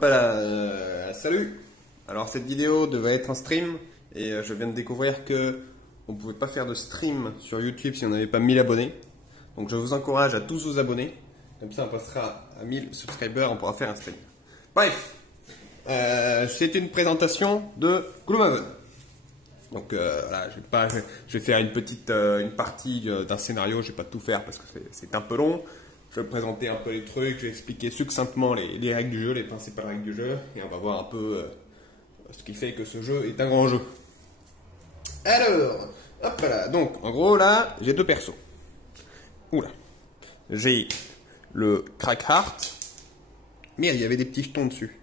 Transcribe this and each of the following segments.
Voilà, salut. Alors cette vidéo devait être un stream et je viens de découvrir que on pouvait pas faire de stream sur YouTube si on n'avait pas 1000 abonnés. Donc je vous encourage à tous vous abonner. Comme ça on passera à 1000 subscribers, on pourra faire un stream. Bref, c'est une présentation de Gloomhaven. Donc voilà, je vais faire une partie d'un scénario. Je vais pas tout faire parce que c'est un peu long. Je vais présenter un peu les trucs, je vais expliquer succinctement les règles du jeu, les principales règles du jeu, et on va voir un peu ce qui fait que ce jeu est un grand jeu. Alors, hop là, donc en gros là, j'ai deux persos. Oula, j'ai le Crackheart, merde, il y avait des petits jetons dessus.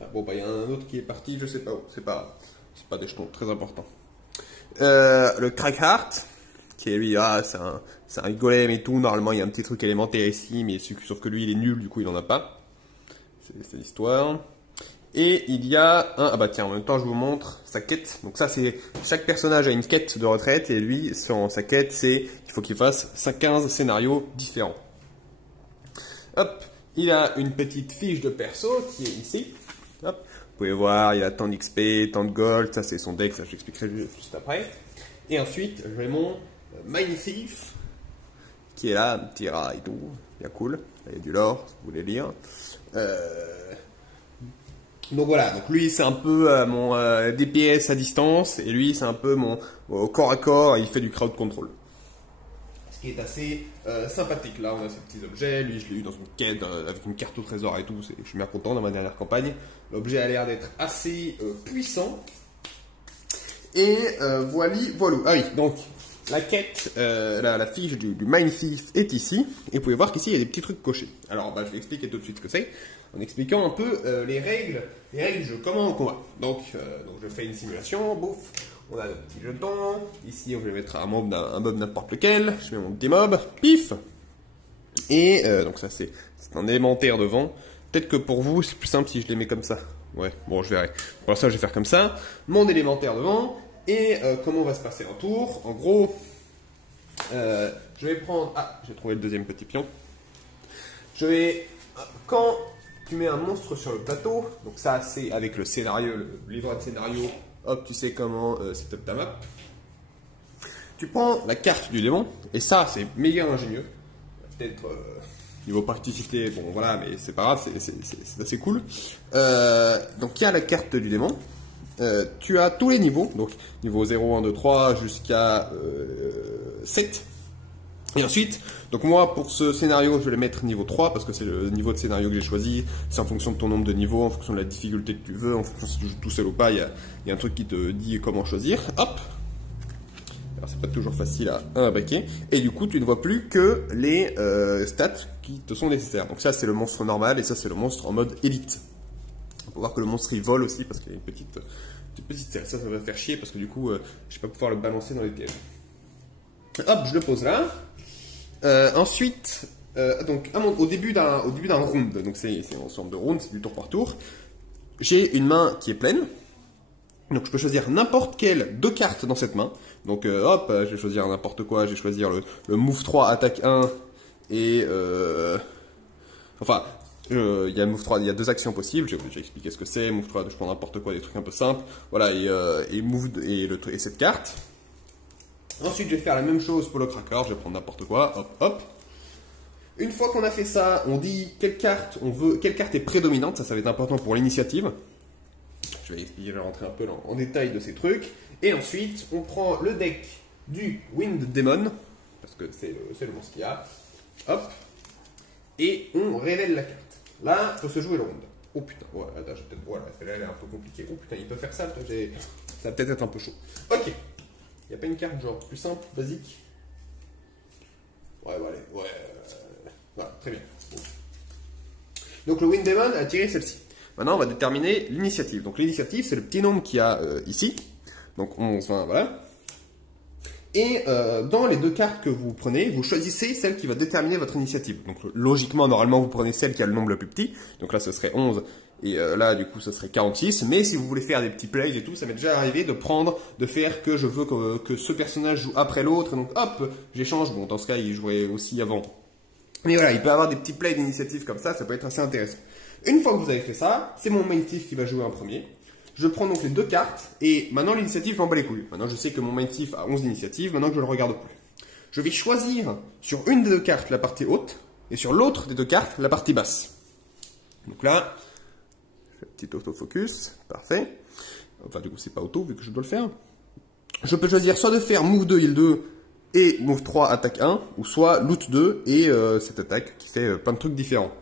Ah, bon bah il y en a un autre qui est parti, je sais pas où, c'est pas des jetons très importants. Le Crackheart, qui est lui, c'est un golem et tout. Normalement, il y a un petit truc élémentaire ici, mais sauf que lui, il est nul, du coup, il en a pas. C'est l'histoire. Et il y a un, ah bah tiens, en même temps, je vous montre sa quête. Donc ça, c'est, chaque personnage a une quête de retraite, et lui, sa quête, c'est qu'il faut qu'il fasse 15 scénarios différents. Hop, il a une petite fiche de perso qui est ici. Hop, vous pouvez voir, il y a tant d'XP, tant de gold, ça c'est son deck, ça je l'expliquerai juste après. Et ensuite, j'ai mon Mine Thief, qui est là, un petit rat et tout, bien cool, il y a du lore, si vous voulez lire. Donc voilà, donc lui c'est un peu mon DPS à distance, et lui c'est un peu mon au corps à corps, il fait du crowd control. Ce qui est assez sympathique. Là on a ces petits objets, lui je l'ai eu dans une quête avec une carte au trésor et tout, je suis bien content dans ma dernière campagne. L'objet a l'air d'être assez puissant. Et voilà. Ah oui, donc la quête, la fiche du Mine Thief est ici. Et vous pouvez voir qu'ici il y a des petits trucs cochés. Alors bah, je vais expliquer tout de suite ce que c'est, en expliquant un peu les règles du jeu, comment on combat. Donc je fais une simulation, bouf, on a le petit jeton. Ici je vais mettre un mob n'importe lequel. Je mets mon petit mob, pif. Et donc ça c'est un élémentaire devant. Peut-être que pour vous c'est plus simple si je les mets comme ça. Ouais, bon, je verrai. Pour l'instant, je vais faire comme ça. Mon élémentaire devant. Et comment va se passer un tour? En gros, je vais prendre... Ah, j'ai trouvé le deuxième petit pion. Quand tu mets un monstre sur le plateau, donc ça, c'est avec le scénario, le livret de scénario, hop, tu sais comment setup ta map. Tu prends la carte du démon. Et ça, c'est méga ingénieux. Peut-être... niveau praticité, bon voilà, mais c'est pas grave, c'est assez cool. Donc il y a la carte du démon. Tu as tous les niveaux, donc niveau 0, 1, 2, 3 jusqu'à 7. Et ensuite, donc moi pour ce scénario je vais le mettre niveau 3 parce que c'est le niveau de scénario que j'ai choisi. C'est en fonction de ton nombre de niveaux, en fonction de la difficulté que tu veux, en fonction si tu joues tout seul ou pas, il y a un truc qui te dit comment choisir. Hop. Alors c'est pas toujours facile à baquer. Et du coup tu ne vois plus que les stats qui te sont nécessaires. Donc ça c'est le monstre normal et ça c'est le monstre en mode élite. On peut voir que le monstre il vole aussi parce qu'il y a une petite selle. Ça va faire chier parce que du coup je vais pas pouvoir le balancer dans les pièges. Hop, je le pose là. Ensuite, donc au début d'un round, donc c'est en forme de round, c'est du tour par tour. J'ai une main qui est pleine. Donc je peux choisir n'importe quelle deux cartes dans cette main. Donc hop, je vais choisir n'importe quoi, je vais choisir le move 3 attaque 1 et enfin il y a move 3, il y a deux actions possibles, j'ai expliqué ce que c'est. Move 3, je prends n'importe quoi, des trucs un peu simples. Voilà, et move et cette carte. Ensuite, je vais faire la même chose pour le cracker, je vais prendre n'importe quoi, hop hop. Une fois qu'on a fait ça, on dit quelle carte est prédominante, ça va être important pour l'initiative. Je vais expliquer, je vais rentrer un peu en détail de ces trucs. Et ensuite, on prend le deck du Wind Demon, parce que c'est le monstre qu'il y a. Hop. Et on révèle la carte. Là, il faut se jouer le round. Oh putain, voilà, attends, voilà, celle-là elle est un peu compliquée. Oh putain, il peut faire ça, ça va peut-être être un peu chaud. Ok. Il n'y a pas une carte genre plus simple, basique? Ouais, voilà, très bien. Bon. Donc le Wind Demon a tiré celle-ci. Maintenant, on va déterminer l'initiative. Donc l'initiative, c'est le petit nombre qu'il y a ici. Donc 11, 20, voilà. Et dans les deux cartes que vous prenez, vous choisissez celle qui va déterminer votre initiative. Donc logiquement, normalement, vous prenez celle qui a le nombre le plus petit. Donc là, ce serait 11. Et là, du coup, ce serait 46. Mais si vous voulez faire des petits plays et tout, ça m'est déjà arrivé de faire que je veux que ce personnage joue après l'autre. Donc hop, j'échange. Bon, dans ce cas, il jouerait aussi avant. Mais voilà, il peut y avoir des petits plays d'initiative comme ça peut être assez intéressant. Une fois que vous avez fait ça, c'est mon main thief qui va jouer en premier. Je prends donc les 2 cartes, et maintenant l'initiative, je m'en bats les couilles. Maintenant je sais que mon main thief a 11 initiatives, maintenant que je le regarde plus. Je vais choisir sur une des 2 cartes la partie haute, et sur l'autre des 2 cartes la partie basse. Donc là, je fais un petit autofocus, parfait. Enfin du coup c'est pas auto vu que je dois le faire. Je peux choisir soit de faire move 2, heal 2, et move 3, attaque 1, ou soit loot 2, et cette attaque qui fait plein de trucs différents.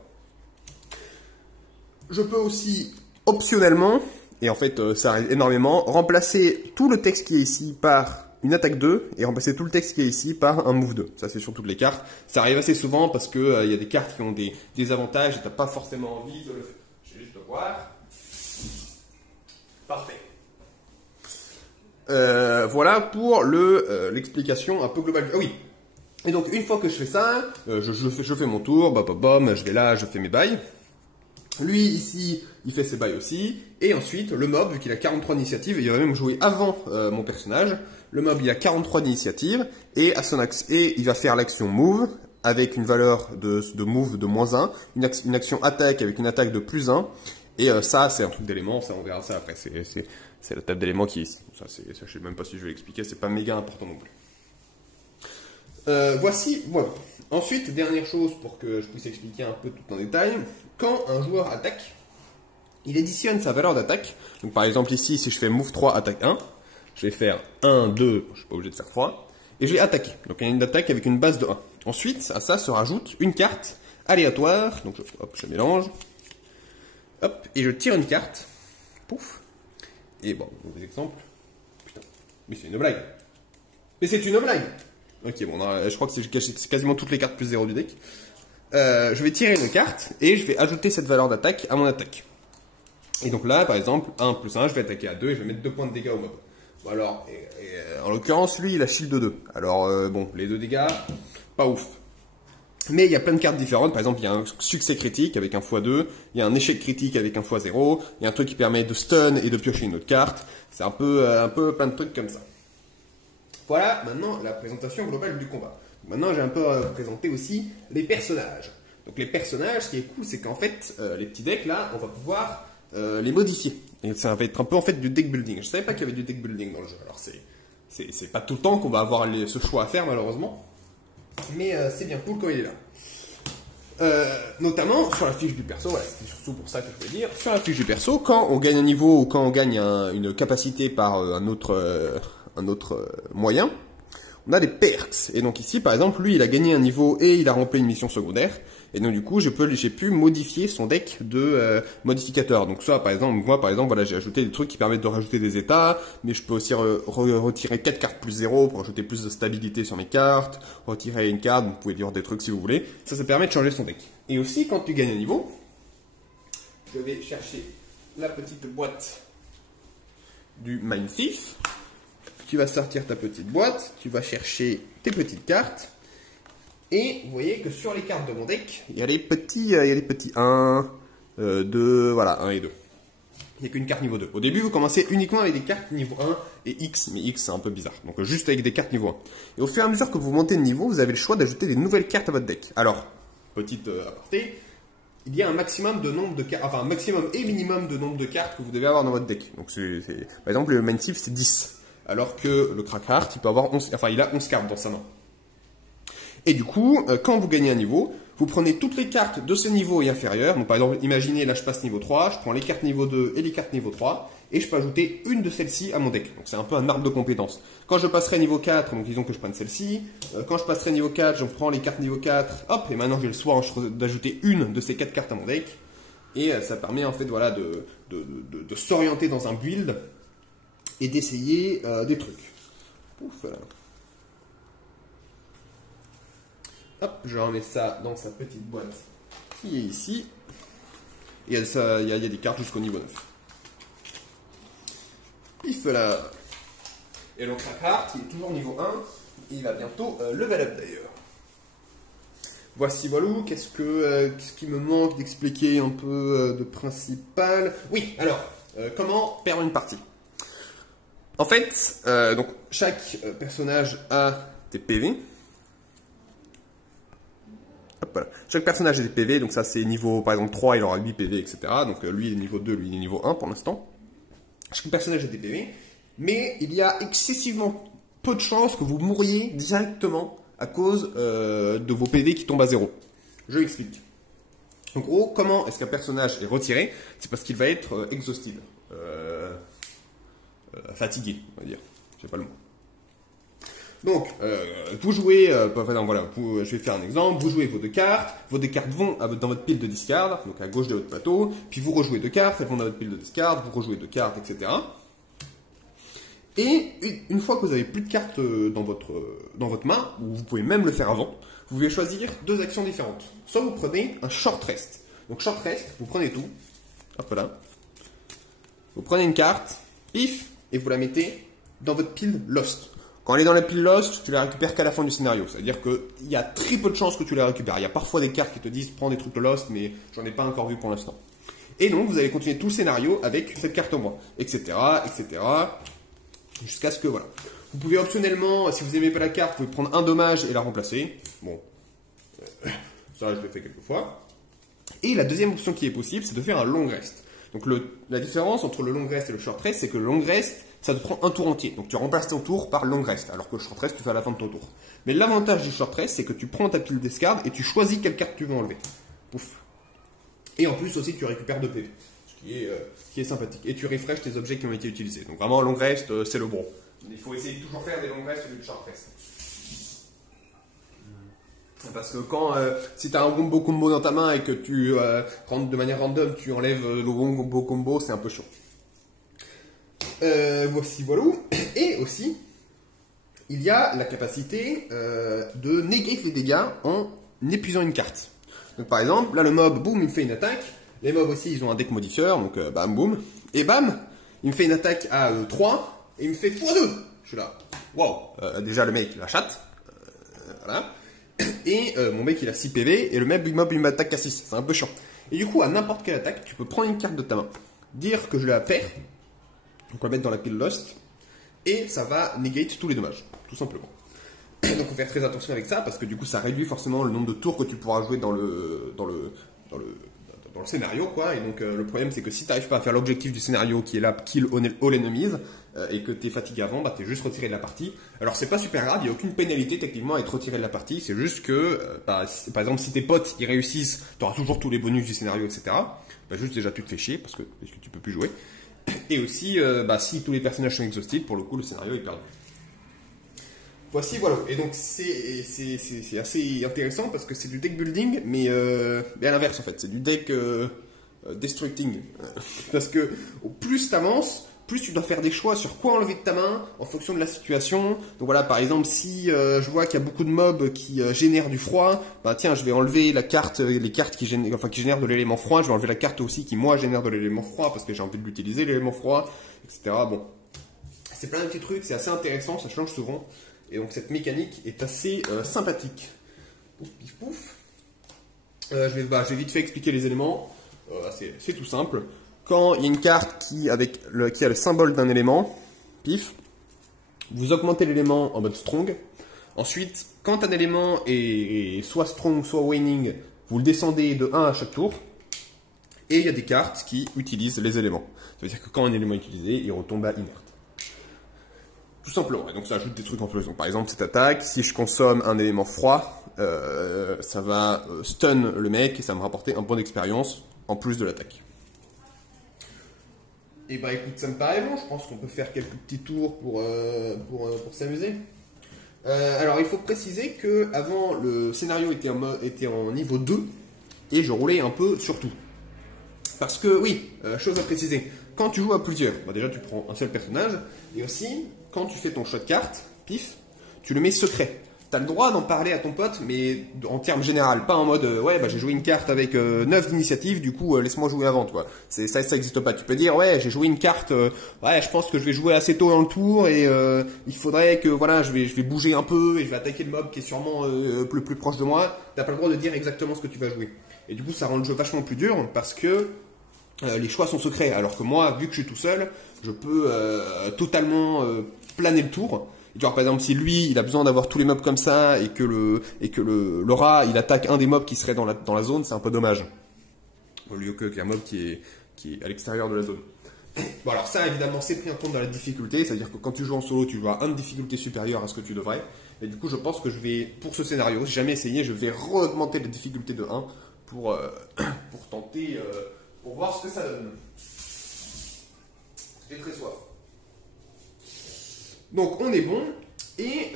Je peux aussi, optionnellement, et en fait ça arrive énormément, remplacer tout le texte qui est ici par une attaque 2, et remplacer tout le texte qui est ici par un move 2. Ça c'est sur toutes les cartes. Ça arrive assez souvent parce que y a des cartes qui ont des avantages et t'as pas forcément envie de le faire. Je vais juste le voir. Parfait. Voilà pour l'explication un peu globale. Ah oui. Et donc une fois que je fais ça, je fais mon tour, bam, je vais là, je fais mes bails. Lui ici, il fait ses bails aussi. Et ensuite, le mob, vu qu'il a 43 initiatives, il va même jouer avant mon personnage. Le mob, il a 43 initiatives et il va faire l'action move avec une valeur de move de -1, une action attaque avec une attaque de +1. Et ça, c'est un truc d'éléments, ça on verra ça après. C'est la table d'éléments qui est ici. Ça, je sais même pas si je vais l'expliquer, c'est pas méga important non plus. Voilà. Ensuite, dernière chose pour que je puisse expliquer un peu tout en détail. Quand un joueur attaque, il additionne sa valeur d'attaque. Donc par exemple ici, si je fais move 3, attaque 1, je vais faire 1, 2, je suis pas obligé de faire 3, et je vais attaquer. Donc il y a une attaque avec une base de 1. Ensuite, à ça se rajoute une carte aléatoire. Donc je mélange. Hop, et je tire une carte. Pouf. Et bon, mauvais exemple. Putain, mais c'est une blague. Mais c'est une blague. Ok, bon, je crois que c'est quasiment toutes les cartes plus 0 du deck. Je vais tirer une carte et je vais ajouter cette valeur d'attaque à mon attaque. Et donc là, par exemple, 1 + 1, je vais attaquer à 2 et je vais mettre 2 points de dégâts au mob. Bon, alors, en l'occurrence, lui, il a shield de 2. Alors, bon, les 2 dégâts, pas ouf. Mais il y a plein de cartes différentes. Par exemple, il y a un succès critique avec un x2, il y a un échec critique avec un x0, il y a un truc qui permet de stun et de piocher une autre carte. C'est un peu plein de trucs comme ça. Voilà, maintenant, la présentation globale du combat. Maintenant, j'ai un peu présenté aussi les personnages. Donc les personnages, ce qui est cool, c'est qu'en fait, les petits decks, là, on va pouvoir les modifier. Et ça va être un peu, en fait, du deck building. Je savais pas qu'il y avait du deck building dans le jeu. Alors, c'est pas tout le temps qu'on va avoir ce choix à faire, malheureusement. Mais c'est bien cool quand il est là. Notamment sur la fiche du perso, voilà, c'est surtout pour ça que je voulais dire. Sur la fiche du perso, quand on gagne un niveau ou quand on gagne une capacité par un autre moyen, on a des perks. Et donc ici, par exemple, lui, il a gagné un niveau et il a rempli une mission secondaire. Et donc du coup, j'ai pu modifier son deck de modificateurs. Donc ça, par exemple, moi, voilà, j'ai ajouté des trucs qui permettent de rajouter des états, mais je peux aussi retirer 4 cartes plus 0 pour ajouter plus de stabilité sur mes cartes, retirer une carte, vous pouvez dire des trucs si vous voulez. Ça permet de changer son deck. Et aussi, quand tu gagnes un niveau, je vais chercher la petite boîte du Mind Thief. Tu vas sortir ta petite boîte, tu vas chercher tes petites cartes. Et vous voyez que sur les cartes de mon deck, il y a les petits 1, 2, voilà, 1 et 2. Il n'y a qu'une carte niveau 2. Au début, vous commencez uniquement avec des cartes niveau 1 et X, mais X c'est un peu bizarre. Donc juste avec des cartes niveau 1. Et au fur et à mesure que vous montez de niveau, vous avez le choix d'ajouter des nouvelles cartes à votre deck. Alors, petite aparté, il y a un maximum de nombre de cartes, enfin un maximum et minimum de nombre de cartes que vous devez avoir dans votre deck. Donc par exemple, le main thief c'est 10. Alors que le Crackheart, il peut avoir 11, enfin il a 11 cartes dans sa main. Et du coup, quand vous gagnez un niveau, vous prenez toutes les cartes de ce niveau et inférieur. Donc par exemple, imaginez là je passe niveau 3, je prends les cartes niveau 2 et les cartes niveau 3, et je peux ajouter une de celles-ci à mon deck. Donc c'est un peu un arbre de compétences. Quand je passerai niveau 4, donc disons que je prenne celle-ci, quand je passerai niveau 4, je prends les cartes niveau 4, hop, et maintenant j'ai le choix d'ajouter une de ces 4 cartes à mon deck. Et ça permet en fait voilà, de s'orienter dans un build et d'essayer des trucs. Ouf, hop, je remets ça dans sa petite boîte qui est ici. Et il y a des cartes jusqu'au niveau 9. Pif là. Et le Crackheart, il est toujours niveau 1. Et il va bientôt level up d'ailleurs. Voici voilà. Qu'est-ce qui me manque d'expliquer un peu de principal. Oui, alors, comment perdre une partie. En fait, donc chaque personnage a des PV. Hop, voilà. Chaque personnage a des PV, donc ça c'est niveau par exemple 3, il aura 8 PV, etc. Donc lui il est niveau 2, lui il est niveau 1 pour l'instant. Chaque personnage a des PV, mais il y a excessivement peu de chances que vous mouriez directement à cause de vos PV qui tombent à 0. Je l'explique. En gros, comment est-ce qu'un personnage est retiré? C'est parce qu'il va être exhausted. Fatigué, on va dire. Je sais pas le mot. Donc, vous jouez, voilà, je vais faire un exemple, vous jouez vos 2 cartes vont dans votre pile de discard, donc à gauche de votre plateau, puis vous rejouez 2 cartes, elles vont dans votre pile de discard, vous rejouez 2 cartes, etc. Et une fois que vous avez plus de cartes dans votre main, ou vous pouvez même le faire avant, vous pouvez choisir 2 actions différentes. Soit vous prenez un short rest. Donc short rest, vous prenez tout, hop là, vous prenez une carte, pif, et vous la mettez dans votre pile lost. Quand elle est dans la pile Lost, tu la récupères qu'à la fin du scénario. C'est-à-dire qu'il y a très peu de chances que tu la récupères. Il y a parfois des cartes qui te disent prends des trucs de Lost, mais j'en ai pas encore vu pour l'instant. Et donc, vous allez continuer tout le scénario avec cette carte au moins, etc., etc., jusqu'à ce que, voilà. Vous pouvez optionnellement, si vous n'aimez pas la carte, vous pouvez prendre un dommage et la remplacer. Bon, ça, je l'ai fait quelques fois. Et la deuxième option qui est possible, c'est de faire un long rest. Donc, la différence entre le long rest et le short rest, c'est que le long rest, ça te prend un tour entier. Donc tu remplaces ton tour par long rest, alors que le short rest, tu fais à la fin de ton tour. Mais l'avantage du short rest, c'est que tu prends ta pile discard et tu choisis quelle carte tu veux enlever. Pouf. Et en plus aussi, tu récupères 2 PV, ce qui est sympathique. Et tu refresh tes objets qui ont été utilisés. Donc vraiment, long rest, c'est le bon. Il faut essayer de toujours faire des long rest au lieu de short rest. Parce que si tu as un combo dans ta main et que tu rentres de manière random, tu enlèves le combo, c'est un peu chaud. Voici, voilà. Et aussi, il y a la capacité de negate les dégâts en épuisant une carte. Donc par exemple, là le mob, boum, il me fait une attaque. Les mobs aussi, ils ont un deck modifieur, donc bam, boum. Et bam, il me fait une attaque à 3, et il me fait x2. Je suis là, wow. Déjà le mec, il a chatte. Voilà. Et mon mec, il a 6 PV, et le mob, il m'attaque à 6. C'est un peu chiant. Et du coup, à n'importe quelle attaque, tu peux prendre une carte de ta main, dire que je la perds. Donc on va mettre dans la pile Lost et ça va negate tous les dommages, tout simplement. Donc il faut faire très attention avec ça parce que du coup ça réduit forcément le nombre de tours que tu pourras jouer dans le scénario, quoi. Et donc le problème c'est que si tu n'arrives pas à faire l'objectif du scénario qui est là, kill all enemies, et que tu es fatigué avant, bah tu es juste retiré de la partie. Alors c'est pas super grave, il n'y a aucune pénalité techniquement à être retiré de la partie, c'est juste que par exemple si tes potes ils réussissent, tu auras toujours tous les bonus du scénario, etc. Bah juste déjà tu te fais chier parce que tu peux plus jouer. Et aussi, si tous les personnages sont exhausted, pour le coup, le scénario est perdu. Voici, voilà. Et donc, c'est assez intéressant parce que c'est du deck building, mais à l'inverse, en fait. C'est du deck destructing. Parce que plus tu avances, plus tu dois faire des choix sur quoi enlever de ta main en fonction de la situation. Donc voilà, par exemple, si je vois qu'il y a beaucoup de mobs qui génèrent du froid, bah tiens, je vais enlever les cartes qui génèrent de l'élément froid. Je vais enlever la carte aussi qui, moi, génère de l'élément froid parce que j'ai envie de l'utiliser, l'élément froid, etc. Bon, c'est plein de petits trucs, c'est assez intéressant, ça change souvent. Et donc, cette mécanique est assez sympathique. Pouf, pif, pouf. Je vais vite fait expliquer les éléments. C'est tout simple. Quand il y a une carte qui a le symbole d'un élément, pif, vous augmentez l'élément en mode strong. Ensuite, quand un élément est soit strong, soit waning, vous le descendez de 1 à chaque tour. Et il y a des cartes qui utilisent les éléments. Ça veut dire que quand un élément est utilisé, il retombe à inerte. Tout simplement. Et donc ça ajoute des trucs en plus. Donc, par exemple, cette attaque, si je consomme un élément froid, ça va stun le mec et ça va me rapporter un point d'expérience en plus de l'attaque. Et bah écoute, ça me paraît bon, je pense qu'on peut faire quelques petits tours pour s'amuser. Alors il faut préciser que avant le scénario était en niveau 2 et je roulais un peu sur tout. Parce que oui, chose à préciser, quand tu joues à plusieurs, bah déjà tu prends un seul personnage et aussi quand tu fais ton shot carte, pif, tu le mets secret. Tu as le droit d'en parler à ton pote, mais en termes général, pas en mode ouais, bah, j'ai joué une carte avec 9 d'initiative, du coup laisse-moi jouer avant, toi. Ça n'existe pas. Tu peux dire ouais, j'ai joué une carte, ouais, je pense que je vais jouer assez tôt dans le tour et il faudrait que voilà, je vais bouger un peu et je vais attaquer le mob qui est sûrement le plus proche de moi. T'as pas le droit de dire exactement ce que tu vas jouer. Et du coup, ça rend le jeu vachement plus dur parce que les choix sont secrets. Alors que moi, vu que je suis tout seul, je peux totalement planer le tour. Et genre par exemple si lui il a besoin d'avoir tous les mobs comme ça et que le rat il attaque un des mobs qui serait dans la zone, c'est un peu dommage. Au lieu qu'un mob qui est à l'extérieur de la zone. Bon alors ça évidemment c'est pris en compte dans la difficulté, c'est-à-dire que quand tu joues en solo tu vas à une difficulté supérieure à ce que tu devrais. Et du coup je pense que je vais, pour ce scénario, si jamais essayé, je vais re-augmenter la difficulté de 1 pour tenter, pour voir ce que ça donne. J'ai très soif. Donc on est bon. Et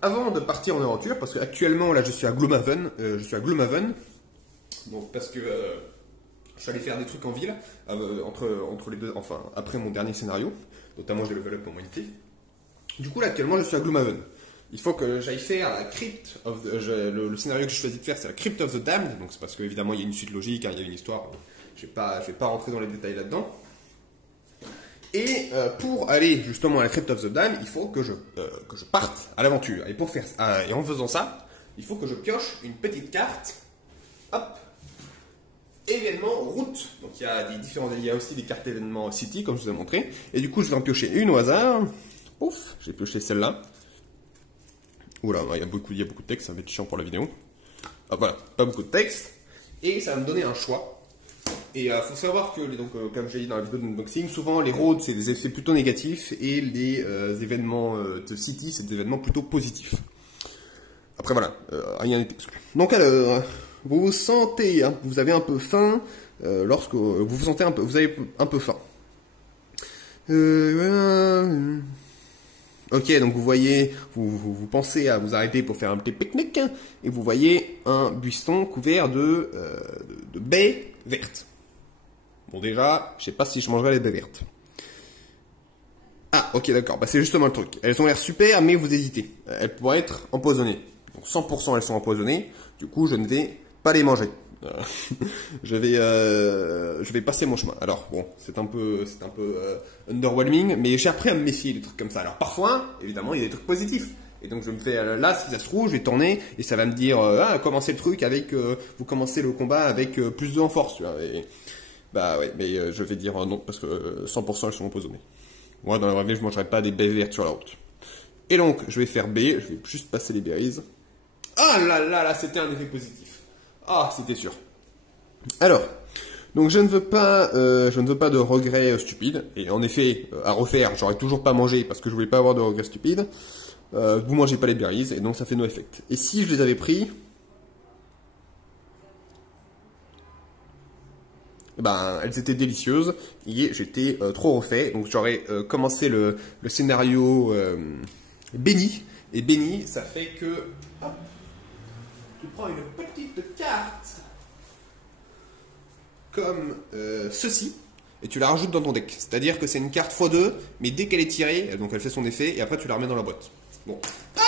avant de partir en aventure, parce qu'actuellement là je suis à Gloomhaven, donc parce que je suis allé faire des trucs en ville entre les deux, enfin après mon dernier scénario, notamment j'ai level up pour Minecraft. Du coup là actuellement je suis à Gloomhaven. Il faut que j'aille faire la Crypt of le scénario que je choisis de faire, c'est la Crypt of the Damned, donc c'est parce qu'évidemment il y a une suite logique, hein, il y a une histoire, je vais pas rentrer dans les détails là-dedans. Et pour aller justement à la Crypt of the Damned, il faut que je parte à l'aventure. Et en faisant ça, il faut que je pioche une petite carte. Hop. Événement route. Donc il y a aussi des cartes événements city comme je vous ai montré. Et du coup je vais en piocher une au hasard. Ouf, j'ai pioché celle-là. Oula, il y a beaucoup de texte, ça va être chiant pour la vidéo. Ah, voilà, pas beaucoup de texte. Et ça va me donner un choix. Et il faut savoir que, comme j'ai dit dans la vidéo d'unboxing, souvent les roads c'est des effets plutôt négatifs et les événements de city c'est des événements plutôt positifs. Après voilà, rien n'est exclu. Donc alors, vous vous sentez, hein, vous avez un peu faim lorsque vous avez un peu faim. Ok, donc vous voyez, vous pensez à vous arrêter pour faire un petit pique-nique et vous voyez un buisson couvert de baies vertes. Bon déjà, je sais pas si je mangerai les baies vertes. Ah, ok, d'accord, bah, c'est justement le truc. Elles ont l'air super, mais vous hésitez. Elles pourraient être empoisonnées. Donc 100% elles sont empoisonnées, du coup je ne vais pas les manger. Je vais passer mon chemin. Alors bon, c'est un peu underwhelming, mais j'ai appris à me méfier des trucs comme ça. Alors parfois, évidemment, il y a des trucs positifs. Et donc je me fais là, si ça se trouve, je vais tourner et ça va me dire commencez le truc avec vous commencez le combat avec plus de force, tu vois. Et, bah ouais, mais je vais dire non parce que 100% elles sont empoisonnées. Moi dans la vraie vie, je mangerai pas des baies vertes sur la route. Et donc je vais faire B, je vais juste passer les berries. Ah là, c'était un effet positif. Ah, c'était sûr. Alors, donc je ne veux pas de regrets stupides. Et en effet, à refaire, j'aurais toujours pas mangé parce que je voulais pas avoir de regrets stupides. Vous mangez pas les berries et donc ça fait no effect. Et si je les avais pris, ben elles étaient délicieuses et j'étais trop refait. Donc j'aurais commencé le scénario béni. Et béni, ça fait que hop, tu prends une petite carte comme ceci et tu la rajoutes dans ton deck. C'est-à-dire que c'est une carte x2, mais dès qu'elle est tirée, donc elle fait son effet et après tu la remets dans la boîte. Bon. Ah,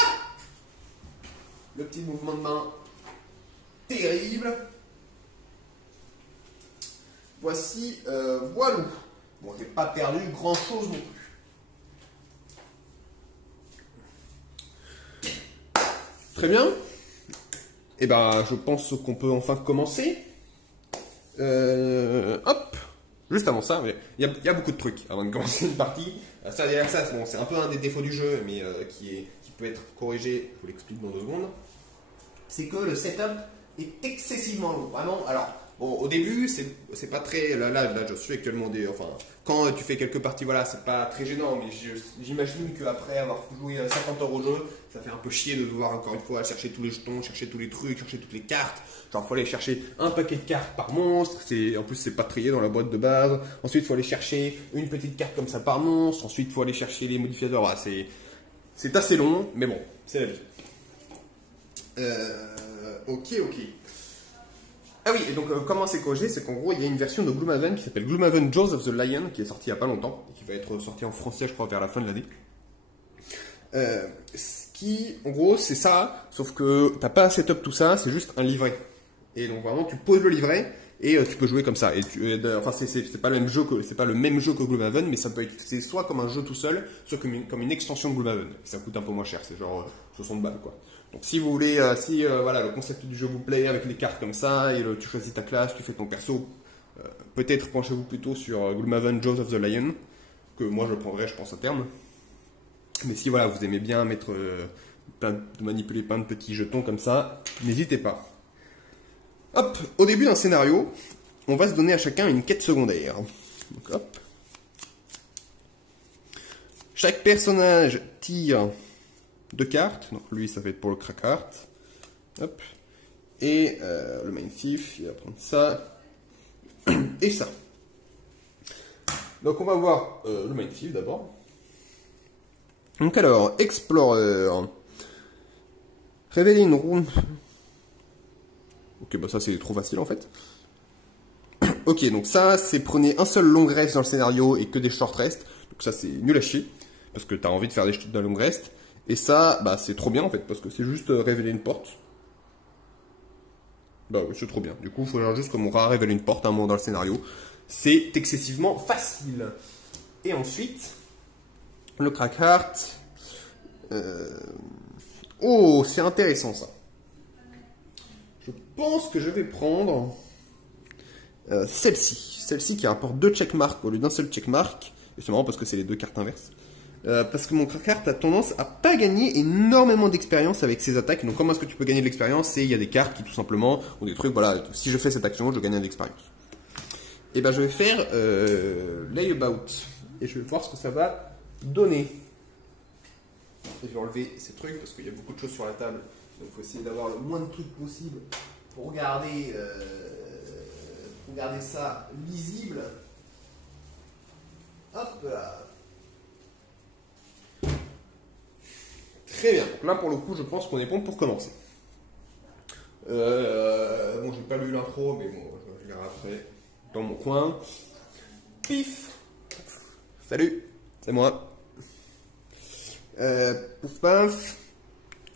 le petit mouvement de main terrible. Voici Voilou. Bon, j'ai pas perdu grand chose non plus. Très bien. Et ben, je pense qu'on peut enfin commencer. Hop. Juste avant ça, il y a beaucoup de trucs avant de commencer une partie. Ça, derrière ça, bon, c'est un peu un des défauts du jeu, mais qui peut être corrigé. Je vous l'explique dans 2 secondes. C'est que le setup est excessivement long. Vraiment, alors. Bon, au début, c'est pas très. Là, je suis actuellement enfin, quand tu fais quelques parties, voilà, c'est pas très gênant, mais j'imagine qu'après avoir joué 50 heures au jeu, ça fait un peu chier de devoir encore une fois chercher tous les jetons, chercher tous les trucs, chercher toutes les cartes. Genre, il faut aller chercher un paquet de cartes par monstre. En plus, c'est pas trié dans la boîte de base. Ensuite, il faut aller chercher une petite carte comme ça par monstre. Ensuite, il faut aller chercher les modifiateurs. Voilà, c'est assez long, mais bon, c'est la vie. Ok. Ah oui, et donc comment c'est corrigé, c'est qu'en gros il y a une version de Gloomhaven qui s'appelle Gloomhaven Jaws of the Lion qui est sortie il n'y a pas longtemps et qui va être sortie en français je crois vers la fin de l'année. Qui en gros c'est ça, sauf que t'as pas un setup tout ça, c'est juste un livret. Et donc vraiment tu poses le livret et tu peux jouer comme ça. Et enfin c'est pas le même jeu que Gloomhaven, mais ça peut être c'est soit comme un jeu tout seul, soit comme une extension de Gloomhaven. Ça coûte un peu moins cher, c'est genre 60 balles quoi. Donc si vous voulez, voilà, le concept du jeu vous plaît avec les cartes comme ça, et tu choisis ta classe, tu fais ton perso, peut-être penchez-vous plutôt sur Gloomhaven Jaws of the Lion, que moi je prendrai je pense à terme. Mais si voilà, vous aimez bien mettre manipuler plein de petits jetons comme ça, n'hésitez pas. Hop, au début d'un scénario, on va se donner à chacun une quête secondaire. Donc hop. Chaque personnage tire 2 cartes. Donc lui, ça va être pour le crack-art. Hop. Et le main thief, il va prendre ça. Et ça. Donc on va voir le main thief d'abord. Donc alors, Explorer. Révéler une room. Ok, bah ça c'est trop facile en fait. Ok, donc ça c'est prenez un seul long rest dans le scénario et que des short rest. Donc ça c'est nul à chier. Parce que t'as envie de faire d'un long rest. Et ça, bah c'est trop bien en fait. Parce que c'est juste révéler une porte. Bah oui, c'est trop bien. Du coup, il faudra juste comme on va révéler une porte à un moment dans le scénario. C'est excessivement facile. Et ensuite, le crack heart. Oh, c'est intéressant ça. Je pense que je vais prendre celle-ci. Celle-ci qui rapporte 2 checkmarks au lieu d'un seul checkmark. Et c'est marrant parce que c'est les 2 cartes inverses. Parce que mon crack a tendance à pas gagner énormément d'expérience avec ses attaques. Donc comment est-ce que tu peux gagner de l'expérience? C'est il y a des cartes qui tout simplement ont des trucs, voilà, si je fais cette action, je gagne de l'expérience. Et ben je vais faire layabout. Et je vais voir ce que ça va donner. Et je vais enlever ces trucs parce qu'il y a beaucoup de choses sur la table. Donc il faut essayer d'avoir le moins de trucs possible pour garder ça lisible. Hop là. Très bien, donc là pour le coup je pense qu'on est bon pour commencer. Bon, j'ai pas lu l'intro, mais bon, je regarde après dans mon coin. Pif. Salut, c'est moi. Pouf paf.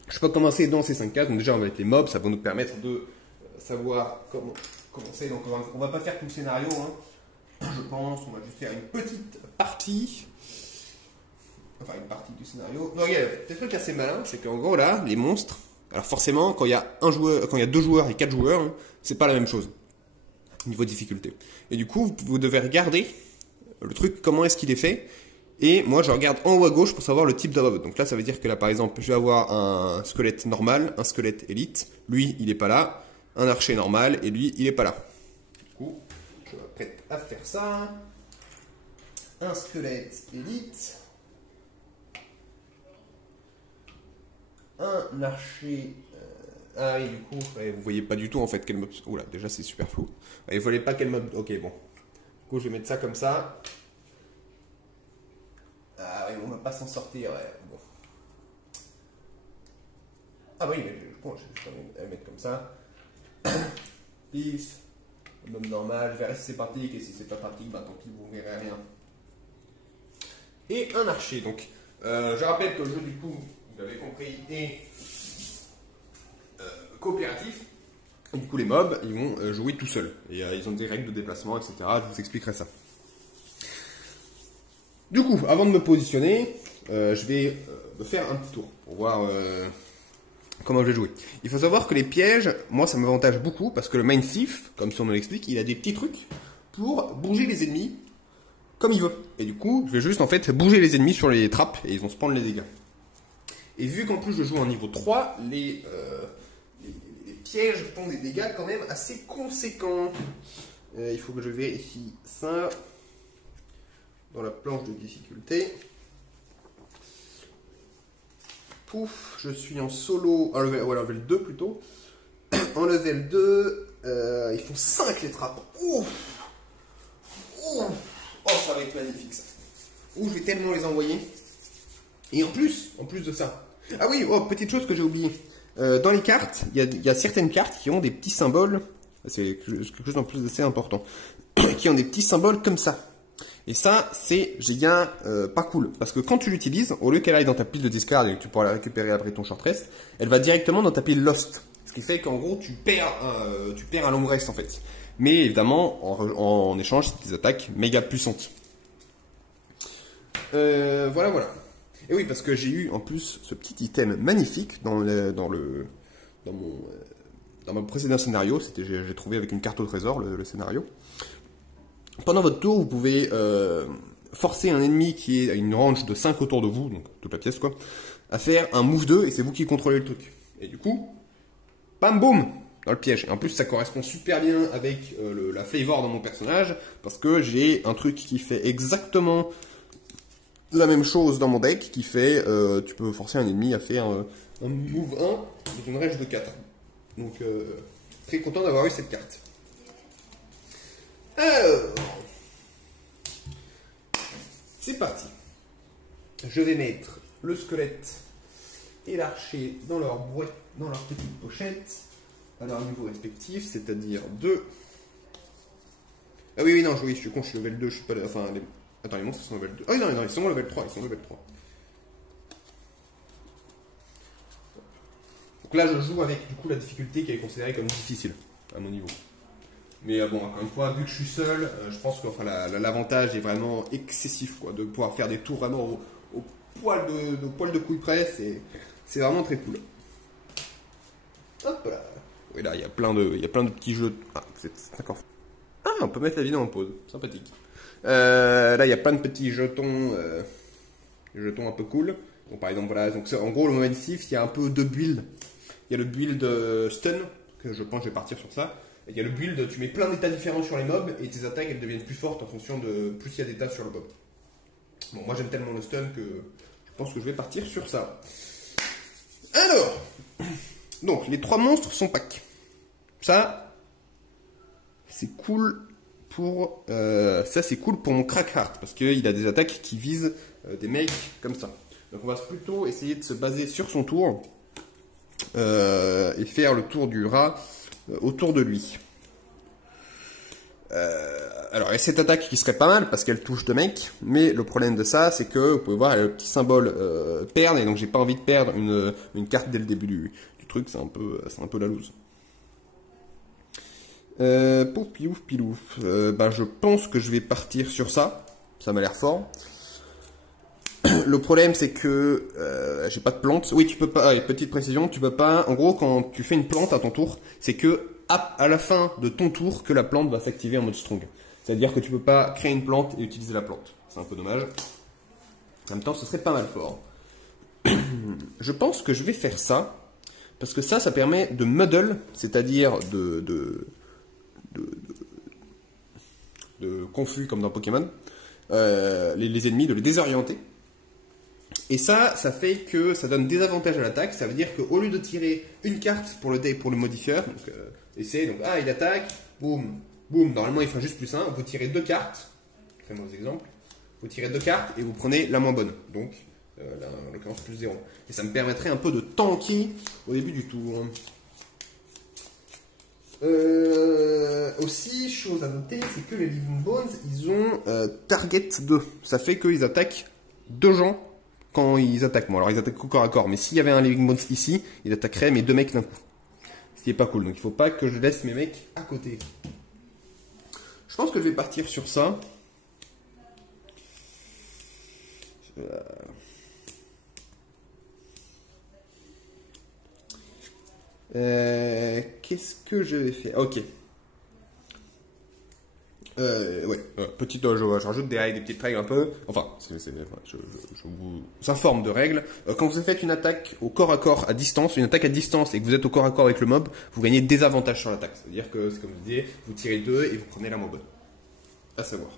Je peux commencer dans ces 5 cases, donc déjà on va mettre les mobs, ça va nous permettre de savoir comment commencer. Donc on va pas faire tout le scénario, hein. Je pense, on va juste faire une petite partie. Enfin, une partie du scénario. Donc, il y a des trucs assez malins, c'est qu'en gros, là, les monstres, alors forcément, quand il y a 2 joueurs et 4 joueurs, hein, c'est pas la même chose, niveau difficulté. Et du coup, vous devez regarder le truc, comment est-ce qu'il est fait. Et moi, je regarde en haut à gauche pour savoir le type de mob. Donc là, ça veut dire que là, par exemple, je vais avoir un squelette normal, un squelette élite. Lui, il est pas là. Un archer normal, et lui, il est pas là. Du coup, je m'apprête à faire ça. Un squelette élite. Un archer. Ah oui, du coup, vous voyez pas du tout en fait quel mob. Oula, déjà c'est super flou. Vous voyez pas quel mob. Ok, bon. Du coup, je vais mettre ça comme ça. Ah oui, on va pas s'en sortir. Ouais. Bon. Ah oui, mais bon, je vais mettre comme ça. Pif. Mob normal. Je verrai si c'est pratique et si c'est pas pratique, bah tant pis, vous verrez rien. Et un archer. Donc, je rappelle que le jeu du coup. Vous avez compris, et coopératif. Et du coup, les mobs, ils vont jouer tout seuls. Et ils ont des règles de déplacement, etc. Je vous expliquerai ça. Du coup, avant de me positionner, je vais me faire un petit tour pour voir comment je vais jouer. Il faut savoir que les pièges, moi, ça m'avantage beaucoup parce que le main thief, comme son nom l'explique, il a des petits trucs pour bouger les ennemis comme il veut. Et du coup, je vais juste en fait bouger les ennemis sur les trappes et ils vont se prendre les dégâts. Et vu qu'en plus je joue en niveau 3, les pièges font des dégâts quand même assez conséquents. Il faut que je vérifie ça dans la planche de difficulté. Pouf, je suis en solo, level 2 plutôt. En level 2, ils font 5 les trappes. Ouf. Ouf. Oh, ça va être magnifique ça. Ouh, je vais tellement les envoyer. Et en plus de ça. Ah oui, oh, petite chose que j'ai oublié. Dans les cartes, il y a certaines cartes qui ont des petits symboles. C'est quelque chose en plus d'assez important. Qui ont des petits symboles comme ça. Et ça, c'est génial, pas cool. Parce que quand tu l'utilises, au lieu qu'elle aille dans ta pile de discard et que tu pourras la récupérer après ton short rest, elle va directement dans ta pile lost. Ce qui fait qu'en gros, tu perds un long rest en fait. Mais évidemment, en échange, c'est des attaques méga puissantes. Voilà. Et oui, parce que j'ai eu en plus ce petit item magnifique dans mon précédent scénario. J'ai trouvé avec une carte au trésor le scénario. Pendant votre tour, vous pouvez forcer un ennemi qui est à une range de 5 autour de vous, donc toute la pièce quoi, à faire un move 2 et c'est vous qui contrôlez le truc. Et du coup, bam boum dans le piège. Et en plus ça correspond super bien avec la flavor de mon personnage, parce que j'ai un truc qui fait exactement la même chose dans mon deck, qui fait, tu peux forcer un ennemi à faire un move 1 dans une range de 4. Donc très content d'avoir eu cette carte. Alors, c'est parti. Je vais mettre le squelette et l'archer dans leur boîte, dans leur petite pochette, à leur niveau respectif, c'est-à-dire 2. Ah oui, non, oui, je suis con, je suis level 2, je suis pas... Enfin, attends, les monstres sont level 2. Ah oui, non, ils sont level 3, ils sont level 3. Donc là, je joue avec, du coup, la difficulté qui est considérée comme difficile, à mon niveau. Mais bon, encore une fois, vu que je suis seul, je pense que enfin, l'avantage est vraiment excessif, quoi, de pouvoir faire des tours vraiment au poil de couille près, c'est vraiment très cool. Hop là. Oui, là, il y a plein de petits jeux. Ah, d'accord. Ah, on peut mettre la vidéo en pause, sympathique. Là, il y a plein de petits jetons, jetons un peu cool. Donc, par exemple, voilà, donc en gros, le moment ici, il y a un peu deux builds. Il y a le build stun, que je pense que je vais partir sur ça. Il y a le build, tu mets plein d'états différents sur les mobs et tes attaques elles deviennent plus fortes en fonction de plus il y a d'états sur le mob. Bon, moi j'aime tellement le stun que je pense que je vais partir sur ça. Alors, donc les 3 monstres sont pack. Ça, c'est cool pour c'est cool pour mon Crackheart parce qu'il a des attaques qui visent des mecs comme ça. Donc on va plutôt essayer de se baser sur son tour et faire le tour du rat autour de lui. Alors, il y a cette attaque qui serait pas mal parce qu'elle touche 2 mecs, mais le problème de ça, c'est que vous pouvez voir le petit symbole perdre, et donc j'ai pas envie de perdre une carte dès le début du truc, c'est un peu la loose. Pouf pilouf pilouf. Je pense que je vais partir sur ça, ça m'a l'air fort. Le problème c'est que j'ai pas de plante. Oui, tu peux pas, petite précision, tu peux pas, en gros quand tu fais une plante à ton tour, c'est que à la fin de ton tour que la plante va s'activer en mode strong. C'est-à-dire que tu peux pas créer une plante et utiliser la plante. C'est un peu dommage. En même temps, ce serait pas mal fort. Je pense que je vais faire ça, parce que ça permet de muddle, c'est-à-dire de confus comme dans Pokémon, les ennemis, de les désorienter. Et ça fait que ça donne des avantages à l'attaque. Ça veut dire qu'au lieu de tirer une carte pour le modifieur, donc il attaque, boum, boum, normalement il fera juste +1, vous tirez 2 cartes, très mauvais exemple, vous tirez 2 cartes et vous prenez la moins bonne, donc là, en l'occurrence +0. Et ça me permettrait un peu de tanker au début du tour. Aussi, chose à noter, c'est que les Living Bones, ils ont target 2. Ça fait qu'ils attaquent 2 gens quand ils attaquent moi. Alors ils attaquent au corps à corps, mais s'il y avait un Living Bones ici, il attaquerait mes 2 mecs d'un coup. Ce qui est pas cool, donc il faut pas que je laisse mes mecs à côté. Je pense que je vais partir sur ça. Qu'est-ce que je vais faire? Ok. Petite, je rajoute des petites règles un peu. Enfin, je vous informe de règles. Quand vous faites une attaque au corps à corps à distance, une attaque à distance et que vous êtes au corps à corps avec le mob, vous gagnez des avantages sur l'attaque. C'est-à-dire que, c'est comme je disais, vous tirez 2 et vous prenez la moins bonne. À savoir.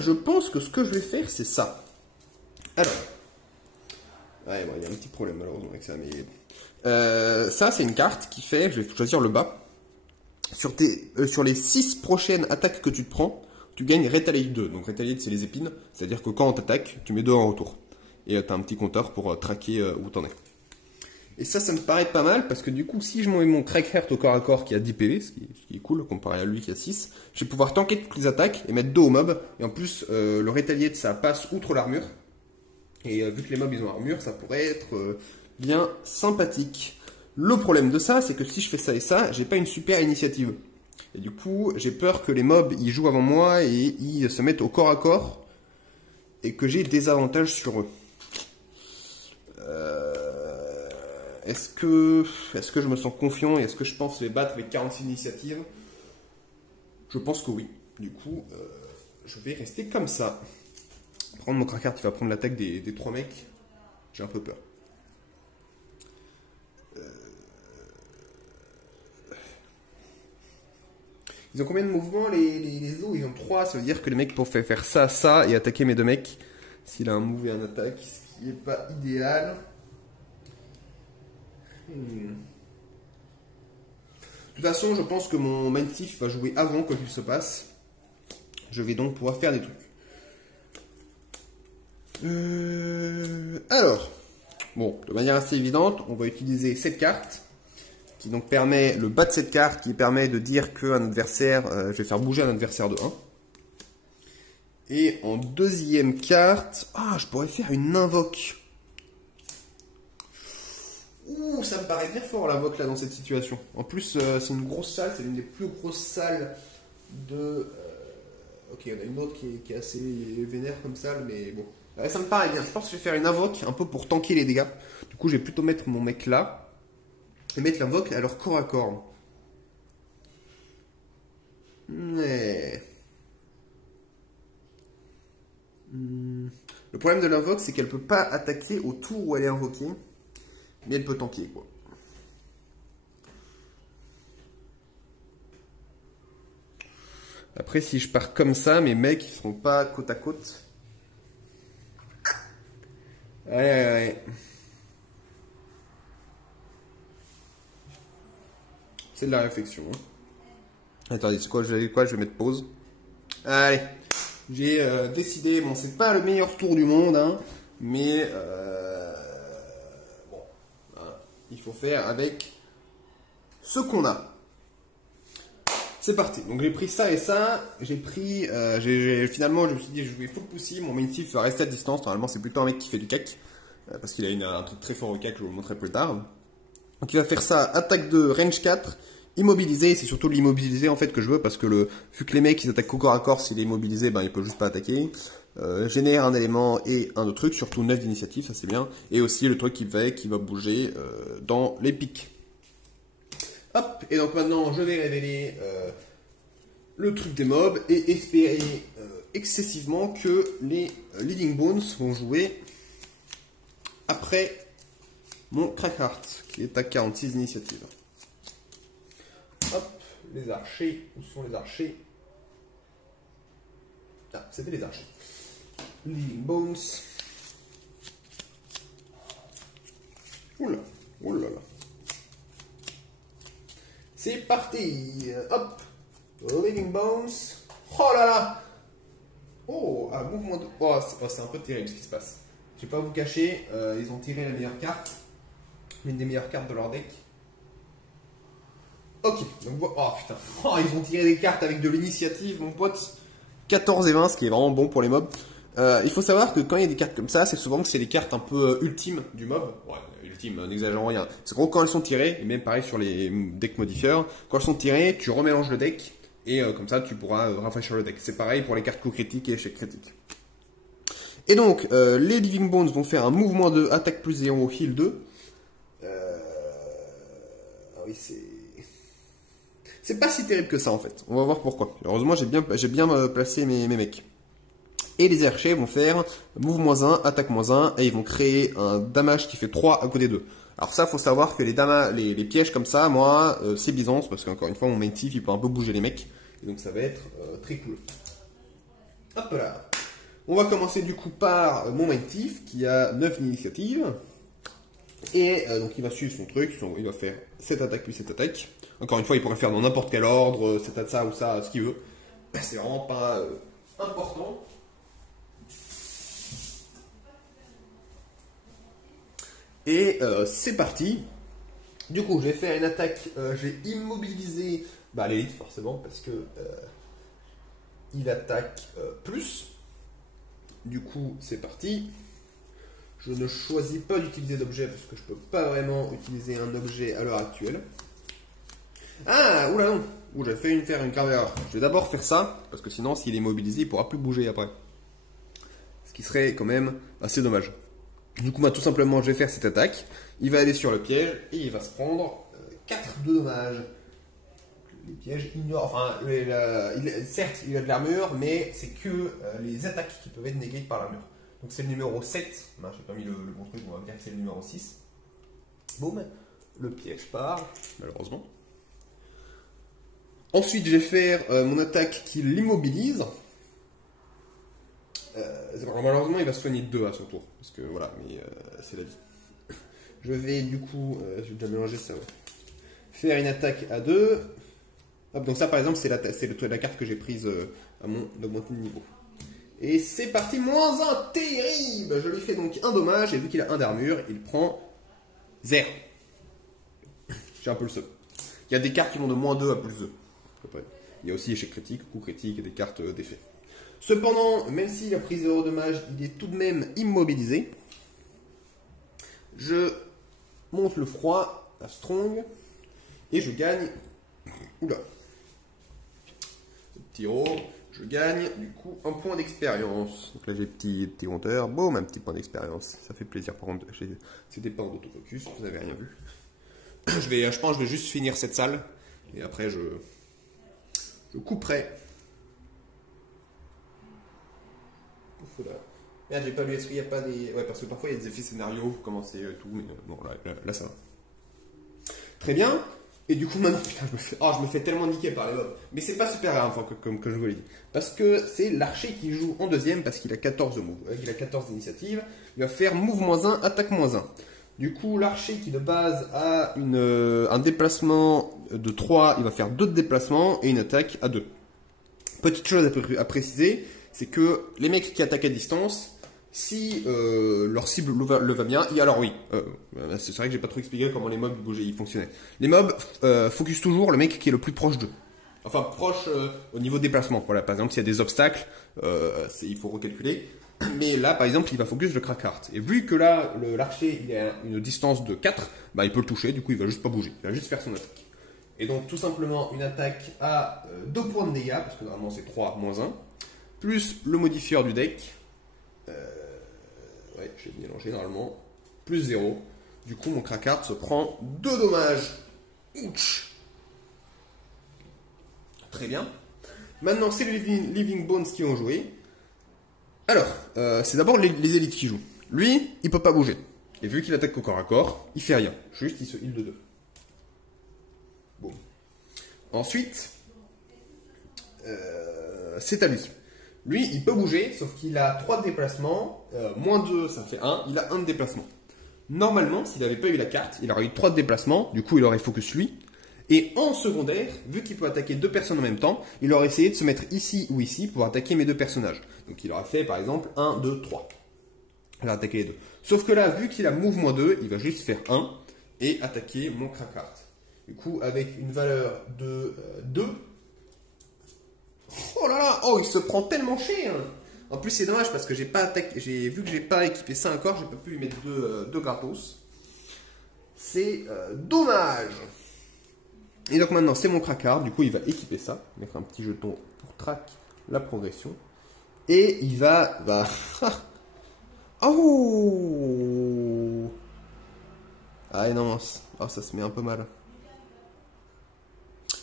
Je pense que ce que je vais faire, c'est ça. Alors. Ouais, bon, il y a un petit problème malheureusement avec ça, mais. Ça, c'est une carte qui fait, je vais choisir le bas. Sur les 6 prochaines attaques que tu te prends, tu gagnes Retaliate 2. Donc Retaliate, c'est les épines. C'est-à-dire que quand on t'attaque, tu mets 2 en retour. Et tu as un petit compteur pour traquer où t'en es. Et ça me paraît pas mal, parce que du coup, si je mets mon Crackheart au corps à corps qui a 10 PV, ce qui est cool, comparé à lui qui a 6, je vais pouvoir tanker toutes les attaques et mettre 2 au mob. Et en plus, le Retaliate, ça passe outre l'armure. Et vu que les mobs, ils ont armure, ça pourrait être bien sympathique. Le problème de ça, c'est que si je fais ça et ça, j'ai pas une super initiative. Et du coup, j'ai peur que les mobs, ils jouent avant moi et ils se mettent au corps à corps et que j'ai des avantages sur eux. Est-ce que je me sens confiant et est-ce que je pense les battre avec 46 initiatives? Je pense que oui. Du coup, je vais rester comme ça. Par contre, mon crackard, il va prendre l'attaque des 3 mecs. J'ai un peu peur. Ils ont combien de mouvements les os? Ils ont 3, ça veut dire que les mecs peuvent faire ça, ça et attaquer mes 2 mecs. S'il a un move et un attaque, ce qui n'est pas idéal. De toute façon, je pense que mon Mindthief va jouer avant que qu'il se passe. Je vais donc pouvoir faire des trucs. Alors, bon, de manière assez évidente, on va utiliser cette carte. Qui donc permet, le bas de cette carte, qui permet de dire qu'un adversaire, je vais faire bouger un adversaire de 1. Et en deuxième carte, je pourrais faire une invoque. Ouh, ça me paraît bien fort l'invoque là dans cette situation. En plus, c'est une grosse salle, c'est l'une des plus grosses salles de... Ok, il y en a une autre qui est assez vénère comme salle, mais bon. Ça me paraît bien, je pense que je vais faire une invoque, un peu pour tanker les dégâts. Du coup, je vais plutôt mettre mon mec là. Et mettre l'invoque à leur corps à corps. Mais... Le problème de l'invoque, c'est qu'elle peut pas attaquer au tour où elle est invoquée. Mais elle peut tanker, quoi. Après, si je pars comme ça, mes mecs, ils seront pas côte à côte. Ouais. C'est de la réflexion. Attendez, c'est quoi? Je vais mettre pause. Allez. J'ai décidé, bon, c'est pas le meilleur tour du monde, hein, mais bon, hein, il faut faire avec ce qu'on a. C'est parti. Donc j'ai pris ça et ça. J'ai pris, finalement, je me suis dit, je vais full pussy. Mon Mindthief va rester à distance. Normalement, c'est plutôt un mec qui fait du cac, parce qu'il a un truc très fort au cac. Je vous le montrerai plus tard. Donc il va faire ça, attaque 2, range 4, immobilisé, c'est surtout l'immobiliser en fait que je veux parce que vu que les mecs ils attaquent au corps à corps, s'il est immobilisé, ben il peut juste pas attaquer. Génère un élément et un autre truc, surtout 9 d'initiative, ça c'est bien. Et aussi le truc qui va bouger dans les pics. Hop, et donc maintenant je vais révéler le truc des mobs et espérer excessivement que les Leading Bones vont jouer après mon Crackheart, qui est à 46 initiatives. Hop, les archers. Où sont les archers? Ah, c'était les archers. Leading Bones. Oula, oula là. C'est parti. Hop, Leading Bones. Oh là là. Oh, un mouvement de... Oh, c'est un peu terrible ce qui se passe. Je vais pas vous cacher, ils ont tiré la meilleure carte. L'une des meilleures cartes de leur deck. Ok, donc oh putain, ils ont tiré des cartes avec de l'initiative, mon pote. 14 et 20, ce qui est vraiment bon pour les mobs. Il faut savoir que quand il y a des cartes comme ça, c'est souvent que c'est les cartes un peu ultimes du mob. Ouais, ultime, n'exagérons rien. C'est gros quand elles sont tirées, et même pareil sur les decks modifieurs, quand elles sont tirées, tu remélanges le deck, et comme ça tu pourras rafraîchir le deck. C'est pareil pour les cartes coup critique et échec critique. Et donc, les Living Bones vont faire un mouvement de attaque plus 0, heal 2. Oui, c'est pas si terrible que ça en fait. On va voir pourquoi. Heureusement, j'ai bien placé mes mecs. Et les archers vont faire move -1, attaque -1, et ils vont créer un damage qui fait 3 à côté d'eux. Alors ça, faut savoir que les pièges comme ça, moi, c'est Byzance, parce qu'encore une fois, mon Mindthief, il peut un peu bouger les mecs. Et donc ça va être très cool. Hop là. On va commencer du coup par mon Mindthief, qui a 9 initiatives. Et donc il va suivre son truc, il va faire cette attaque puis cette attaque. Encore une fois, il pourrait faire dans n'importe quel ordre, ça ou ça, ce qu'il veut. C'est vraiment pas important. Et c'est parti. Du coup, je vais faire une attaque. J'ai immobilisé l'élite forcément parce que il attaque plus. Du coup, c'est parti. Je ne choisis pas d'utiliser d'objet parce que je peux pas vraiment utiliser un objet à l'heure actuelle. Ah, oula non. J'ai failli faire une grave erreur. Je vais d'abord faire ça parce que sinon, s'il est immobilisé, il pourra plus bouger après. Ce qui serait quand même assez dommage. Du coup, tout simplement, je vais faire cette attaque. Il va aller sur le piège et il va se prendre 4 de dommages. les pièges ignorent. Enfin, certes, il a de l'armure, mais c'est que les attaques qui peuvent être négées par l'armure. Donc c'est le numéro 7. Non, j'ai pas mis le bon truc, on va dire que c'est le numéro 6. Boum, le piège part, malheureusement. Ensuite, je vais faire mon attaque qui l'immobilise. Malheureusement, il va se soigner de 2 à son tour. Parce que voilà, mais c'est la vie. Je vais du coup, je vais déjà mélanger ça. Ouais. Faire une attaque à 2. Hop, donc ça, par exemple, c'est la carte que j'ai prise à mon augmenté de niveau. Et c'est parti, -1, terrible. Je lui fais donc un dommage, et vu qu'il a 1 d'armure, il prend 0. J'ai un peu le seum. Il y a des cartes qui vont de -2 à +2. Il y a aussi échec critique, coup critique et des cartes d'effet. Cependant, même s'il a pris 0 dommage, il est tout de même immobilisé. Je monte le froid à strong et je gagne. Oula. Petit héros. Je gagne du coup un point d'expérience. Donc là j'ai petit compteur. Boum, un petit point d'expérience. Ça fait plaisir. Par contre, c'était pas en autofocus, vous n'avez rien vu. Je pense que je vais juste finir cette salle et après je couperai. Merde, j'ai pas lu, est-ce qu'il n'y a pas des... Ouais, parce que parfois il y a des effets scénario, vous commencez tout, mais bon, là ça va. Très bien. Et du coup maintenant, putain, je me fais tellement niquer par les mobs. Mais c'est pas super grave, enfin, comme je vous l'ai dit. Parce que c'est l'archer qui joue en deuxième, parce qu'il a 14 moves. Il a 14 initiatives. Il va faire move -1, attaque -1. Du coup, l'archer qui de base a un déplacement de 3, il va faire 2 de déplacement et une attaque à 2. Petite chose à préciser, c'est que les mecs qui attaquent à distance, si leur cible le va bien, alors oui, c'est vrai que j'ai pas trop expliqué comment les mobs ils fonctionnaient. Les mobs focus toujours le mec qui est le plus proche d'eux. Enfin, proche au niveau déplacement. Voilà, par exemple, s'il y a des obstacles, il faut recalculer. Mais là, par exemple, il va focus le crack-heart. Et vu que là, l'archer, il a une distance de 4, bah, il peut le toucher, du coup, il va juste pas bouger. Il va juste faire son attaque. Et donc, tout simplement, une attaque à 2 points de dégâts, parce que normalement, c'est 3 -1, plus le modifieur du deck. Ouais, j'ai mélangé normalement. Plus 0. Du coup, mon crack-heart se prend 2 dommages. Ouch. Très bien. Maintenant, c'est les Living Bones qui ont joué. Alors, c'est d'abord les élites qui jouent. Lui, il peut pas bouger. Et vu qu'il attaque au corps à corps, il fait rien. Juste, il se heal de 2. Bon. Ensuite, c'est à lui. Lui, il peut bouger, sauf qu'il a 3 de déplacement. -2, ça fait 1. Il a 1 de déplacement. Normalement, s'il n'avait pas eu la carte, il aurait eu 3 de déplacement. Du coup, il aurait focus lui. Et en secondaire, vu qu'il peut attaquer 2 personnes en même temps, il aurait essayé de se mettre ici ou ici pour attaquer mes 2 personnages. Donc il aurait fait par exemple 1, 2, 3. Il va attaquer les 2. Sauf que là, vu qu'il a move -2, il va juste faire 1 et attaquer mon crack-heart. Du coup, avec une valeur de 2. Oh là là, oh, il se prend tellement cher. En plus, c'est dommage parce que j'ai pas attaqué, vu que j'ai pas équipé ça encore, j'ai pas pu lui mettre 2 gratos. C'est dommage. Et donc maintenant, c'est mon crack-heart. Du coup, il va équiper ça, mettre un petit jeton pour track la progression. Et il va... Oh. Ah non, oh, ça se met un peu mal.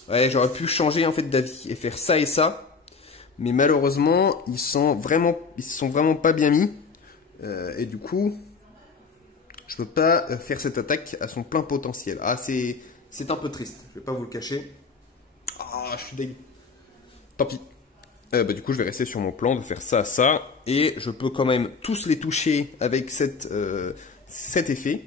Ouais, j'aurais pu changer en fait d'avis et faire ça et ça. Mais malheureusement, ils sont vraiment pas bien mis. Et du coup, je peux pas faire cette attaque à son plein potentiel. Ah, c'est un peu triste, je vais pas vous le cacher. Ah, je suis dégueu. Tant pis. Du coup, je vais rester sur mon plan de faire ça, ça. Et je peux quand même tous les toucher avec cet effet.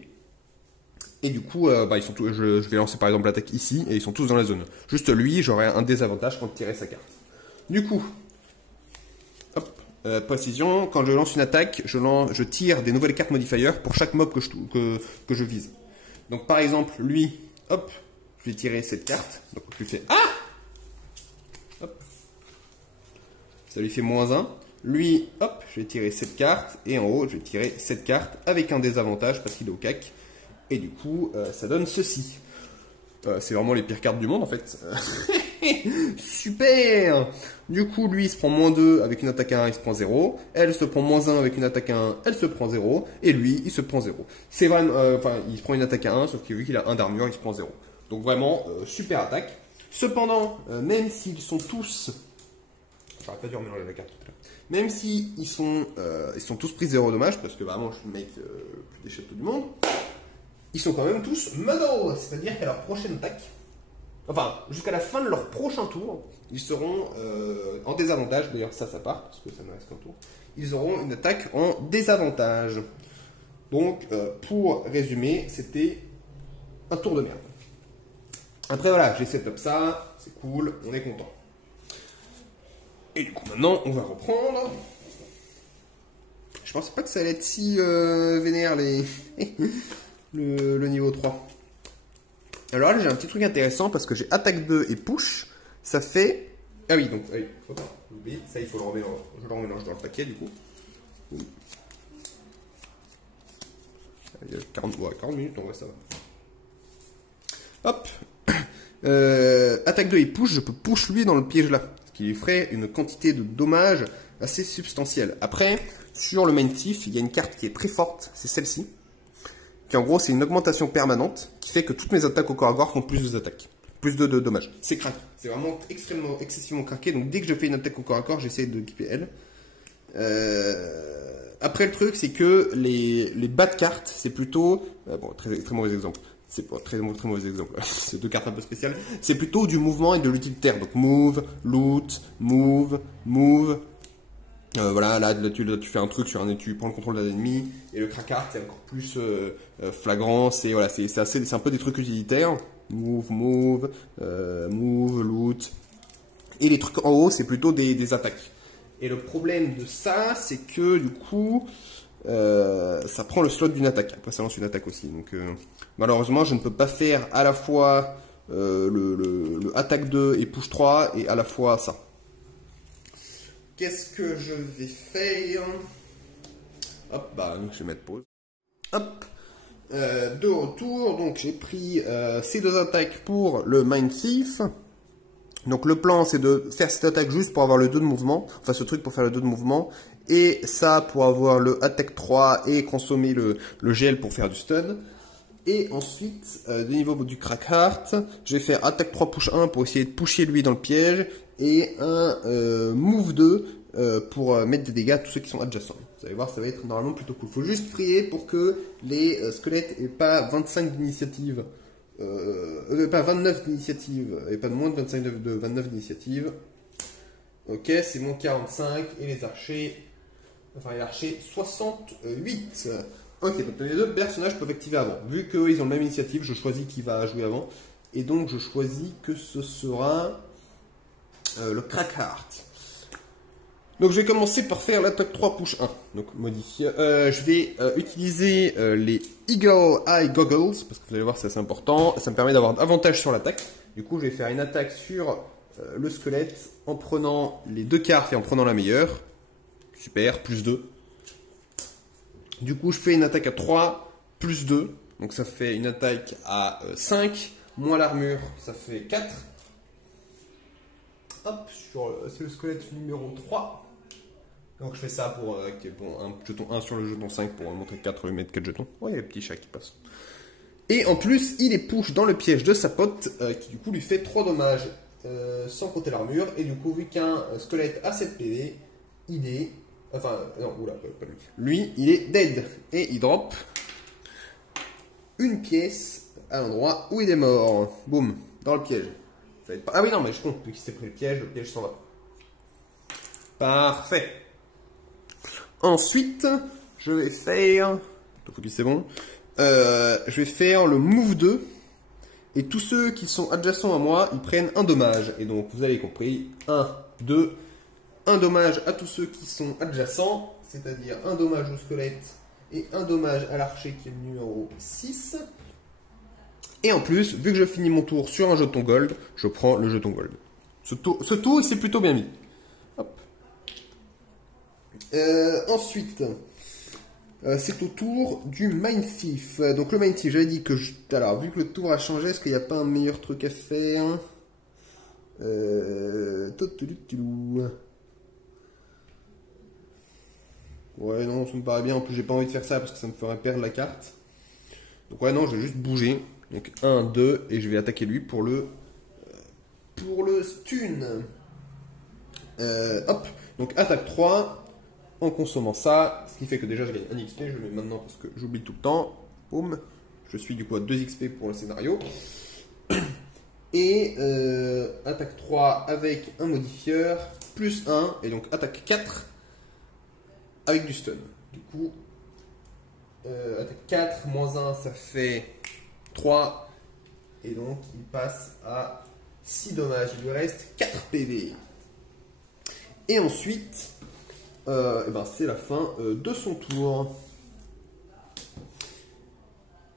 Et du coup, ils sont je vais lancer par exemple l'attaque ici. Et ils sont tous dans la zone. Juste lui, j'aurai un désavantage quand il tirait sa carte. Du coup, hop, précision. Quand je lance une attaque, je tire des nouvelles cartes modifiers pour chaque mob que je vise. Donc par exemple, lui... Hop, je vais tirer cette carte. Donc je lui fais ah. Hop. Ça lui fait -1. Lui, hop, je vais tirer cette carte. Et en haut, je vais tirer cette carte avec un désavantage parce qu'il est au cac. Et du coup, ça donne ceci. C'est vraiment les pires cartes du monde en fait. Super. Du coup, lui, il se prend -2 avec une attaque à 1, il se prend 0. Elle se prend -1 avec une attaque à 1, elle se prend 0. Et lui, il se prend 0. C'est vraiment, il se prend une attaque à 1, sauf que vu qu'il a 1 d'armure, il se prend 0. Donc vraiment, super attaque. Cependant, même s'ils sont tous... J'aurais pas dû remélanger la carte tout à l'heure. Même s'ils ils sont tous pris 0 dommage, parce que vraiment je suis le mec le plus décheteux du monde, ils sont quand même tous muddle, c'est-à-dire qu'à leur prochaine attaque, enfin jusqu'à la fin de leur prochain tour, ils seront en désavantage. D'ailleurs ça part, parce que ça me reste qu'un tour. Ils auront une attaque en désavantage. Donc pour résumer, c'était un tour de merde. Après voilà, j'ai setup ça, c'est cool, on est content. Et du coup maintenant on va reprendre. Je pensais pas que ça allait être si vénère les le niveau 3. Alors là j'ai un petit truc intéressant parce que j'ai attaque 2 et push. Ça fait... Ah oui, donc, oui, faut pas oublier. Ça il faut le remélanger. Je le remélange dans le paquet du coup. Il y a 40 minutes, on voit ça. Hop. Attaque 2 et push, je peux push lui dans le piège là. Ce qui lui ferait une quantité de dommages assez substantielle. Après, sur le main thief, il y a une carte qui est très forte, c'est celle-ci. Qui en gros, c'est une augmentation permanente qui fait que toutes mes attaques au corps à corps font plus d'attaques. Plus de dommages. C'est craqué. C'est vraiment excessivement craqué. Donc dès que je fais une attaque au corps à corps, j'essaie de équiper elle. Après, le truc, c'est que les bas de cartes, c'est plutôt... bon, très mauvais exemple. C'est pas très mauvais exemple. C'est deux cartes un peu spéciales. C'est plutôt du mouvement et de l'utilitaire. Donc move, loot, move. Voilà, là tu fais un truc sur tu prends le contrôle d'un ennemi. Et le crack art, c'est encore plus flagrant. C'est voilà, c'est un peu des trucs utilitaires. Move, loot. Et les trucs en haut, c'est plutôt des attaques. Et le problème de ça, c'est que du coup, ça prend le slot d'une attaque. Après, ça lance une attaque aussi. Donc, malheureusement, je ne peux pas faire à la fois le attaque 2 et push 3 et à la fois ça. Qu'est-ce que je vais faire? Hop, bah, je vais mettre pause. Hop, de retour. Donc, j'ai pris ces deux attaques pour le Mind Thief. Donc le plan c'est de faire cette attaque juste pour avoir le 2 de mouvement, enfin ce truc pour faire le 2 de mouvement, et ça pour avoir le attaque 3 et consommer le gel pour faire du stun. Et ensuite, de niveau du crack heart, je vais faire attaque 3 push 1 pour essayer de pusher lui dans le piège, et un move 2 pour mettre des dégâts à tous ceux qui sont adjacents. Vous allez voir, ça va être normalement plutôt cool. Faut juste prier pour que les squelettes aient pas 25 d'initiative. Pas 29 d'initiative, et pas moins de 29 d'initiative. Ok, c'est mon 45, et les archers, 68. Ok, donc les deux personnages peuvent activer avant. Vu qu'ils ont la même initiative, je choisis qui va jouer avant. Et donc je choisis que ce sera le crack heart. Donc je vais commencer par faire l'attaque 3 push 1. Donc modifier. Je vais utiliser les Eagle Eye Goggles, parce que vous allez voir c'est assez important. Ça me permet d'avoir avantage sur l'attaque. Du coup je vais faire une attaque sur le squelette en prenant les deux cartes et en prenant la meilleure. Super, plus 2. Du coup je fais une attaque à 3, plus 2. Donc ça fait une attaque à 5, moins l'armure, ça fait 4. Hop, c'est le squelette numéro 3. Donc je fais ça pour un jeton 1 sur le jeton 5 pour montrer 4, lui mettre 4 jetons. Ouais, il y a le petit chat qui passe. Et en plus, il est push dans le piège de sa pote, qui du coup lui fait 3 dommages, sans compter l'armure. Et du coup, vu qu'un squelette a 7 PV, il est... Enfin, non, oula, pas lui. Lui, il est dead. Et il drop une pièce à l'endroit où il est mort. Boum, dans le piège. Ça va être pas... Ah oui, non, mais je compte, vu qu'il s'est pris le piège s'en va. Parfait. Ensuite, je vais faire... c'est bon. Je vais faire le move 2. Et tous ceux qui sont adjacents à moi, ils prennent un dommage. Et donc, vous avez compris. 1, 2. Un dommage à tous ceux qui sont adjacents. C'est-à-dire un dommage au squelette et un dommage à l'archer qui est le numéro 6. Et en plus, vu que je finis mon tour sur un jeton gold, je prends le jeton gold. Ce tour, il s'est plutôt bien mis. Hop. Ensuite, c'est au tour du Mind Thief. Donc le Mind Thief, j'avais dit que... Alors, vu que le tour a changé, est-ce qu'il n'y a pas un meilleur truc à faire? Ouais, non, ça me paraît bien. En plus, j'ai pas envie de faire ça parce que ça me ferait perdre la carte. Donc ouais, non, je vais juste bouger. Donc 1, 2, et je vais attaquer lui pour le pour le stun. Hop, donc attaque 3 en consommant ça, ce qui fait que déjà je gagne 1 XP, je le mets maintenant parce que j'oublie tout le temps. Boum, je suis du coup à 2 XP pour le scénario. Et attaque 3 avec un modifieur, plus 1, et donc attaque 4 avec du stun. Du coup, attaque 4, moins 1, ça fait 3, et donc il passe à 6 dommages, il lui reste 4 PV. Et ensuite, c'est la fin de son tour.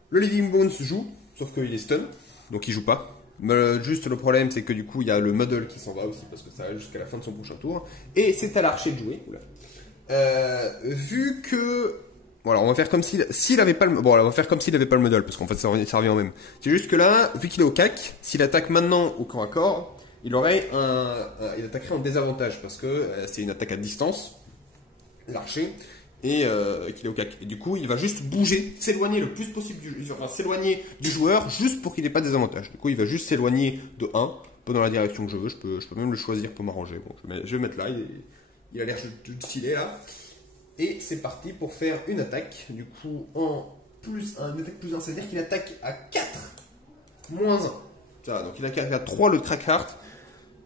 Le Living Bones joue, sauf qu'il est stun, donc il joue pas. Mais juste le problème, c'est que du coup, il y a le Muddle qui s'en va aussi, parce que ça va jusqu'à la fin de son prochain tour. Et c'est à l'archer de jouer. Vu que... Voilà, on va faire comme s'il avait pas le... Bon, on va faire comme s'il avait pas le Muddle, parce qu'en fait, ça revient au même. C'est juste que là, vu qu'il est au cac, s'il attaque maintenant au corps à corps, il attaquerait en désavantage, parce que c'est une attaque à distance, l'archer, et qu'il est au cac. Et du coup, il va juste bouger, s'éloigner le plus possible s'éloigner du joueur, juste pour qu'il n'ait pas de désavantage. Du coup, il va juste s'éloigner de 1, pas dans la direction que je veux, je peux même le choisir pour m'arranger. Bon, je vais mettre là, il a l'air de filer là. Et c'est parti pour faire une attaque, du coup, en plus 1, une attaque plus 1, c'est-à-dire qu'il attaque à 4, moins 1. Ça, donc il attaque à 3 le Crack Heart,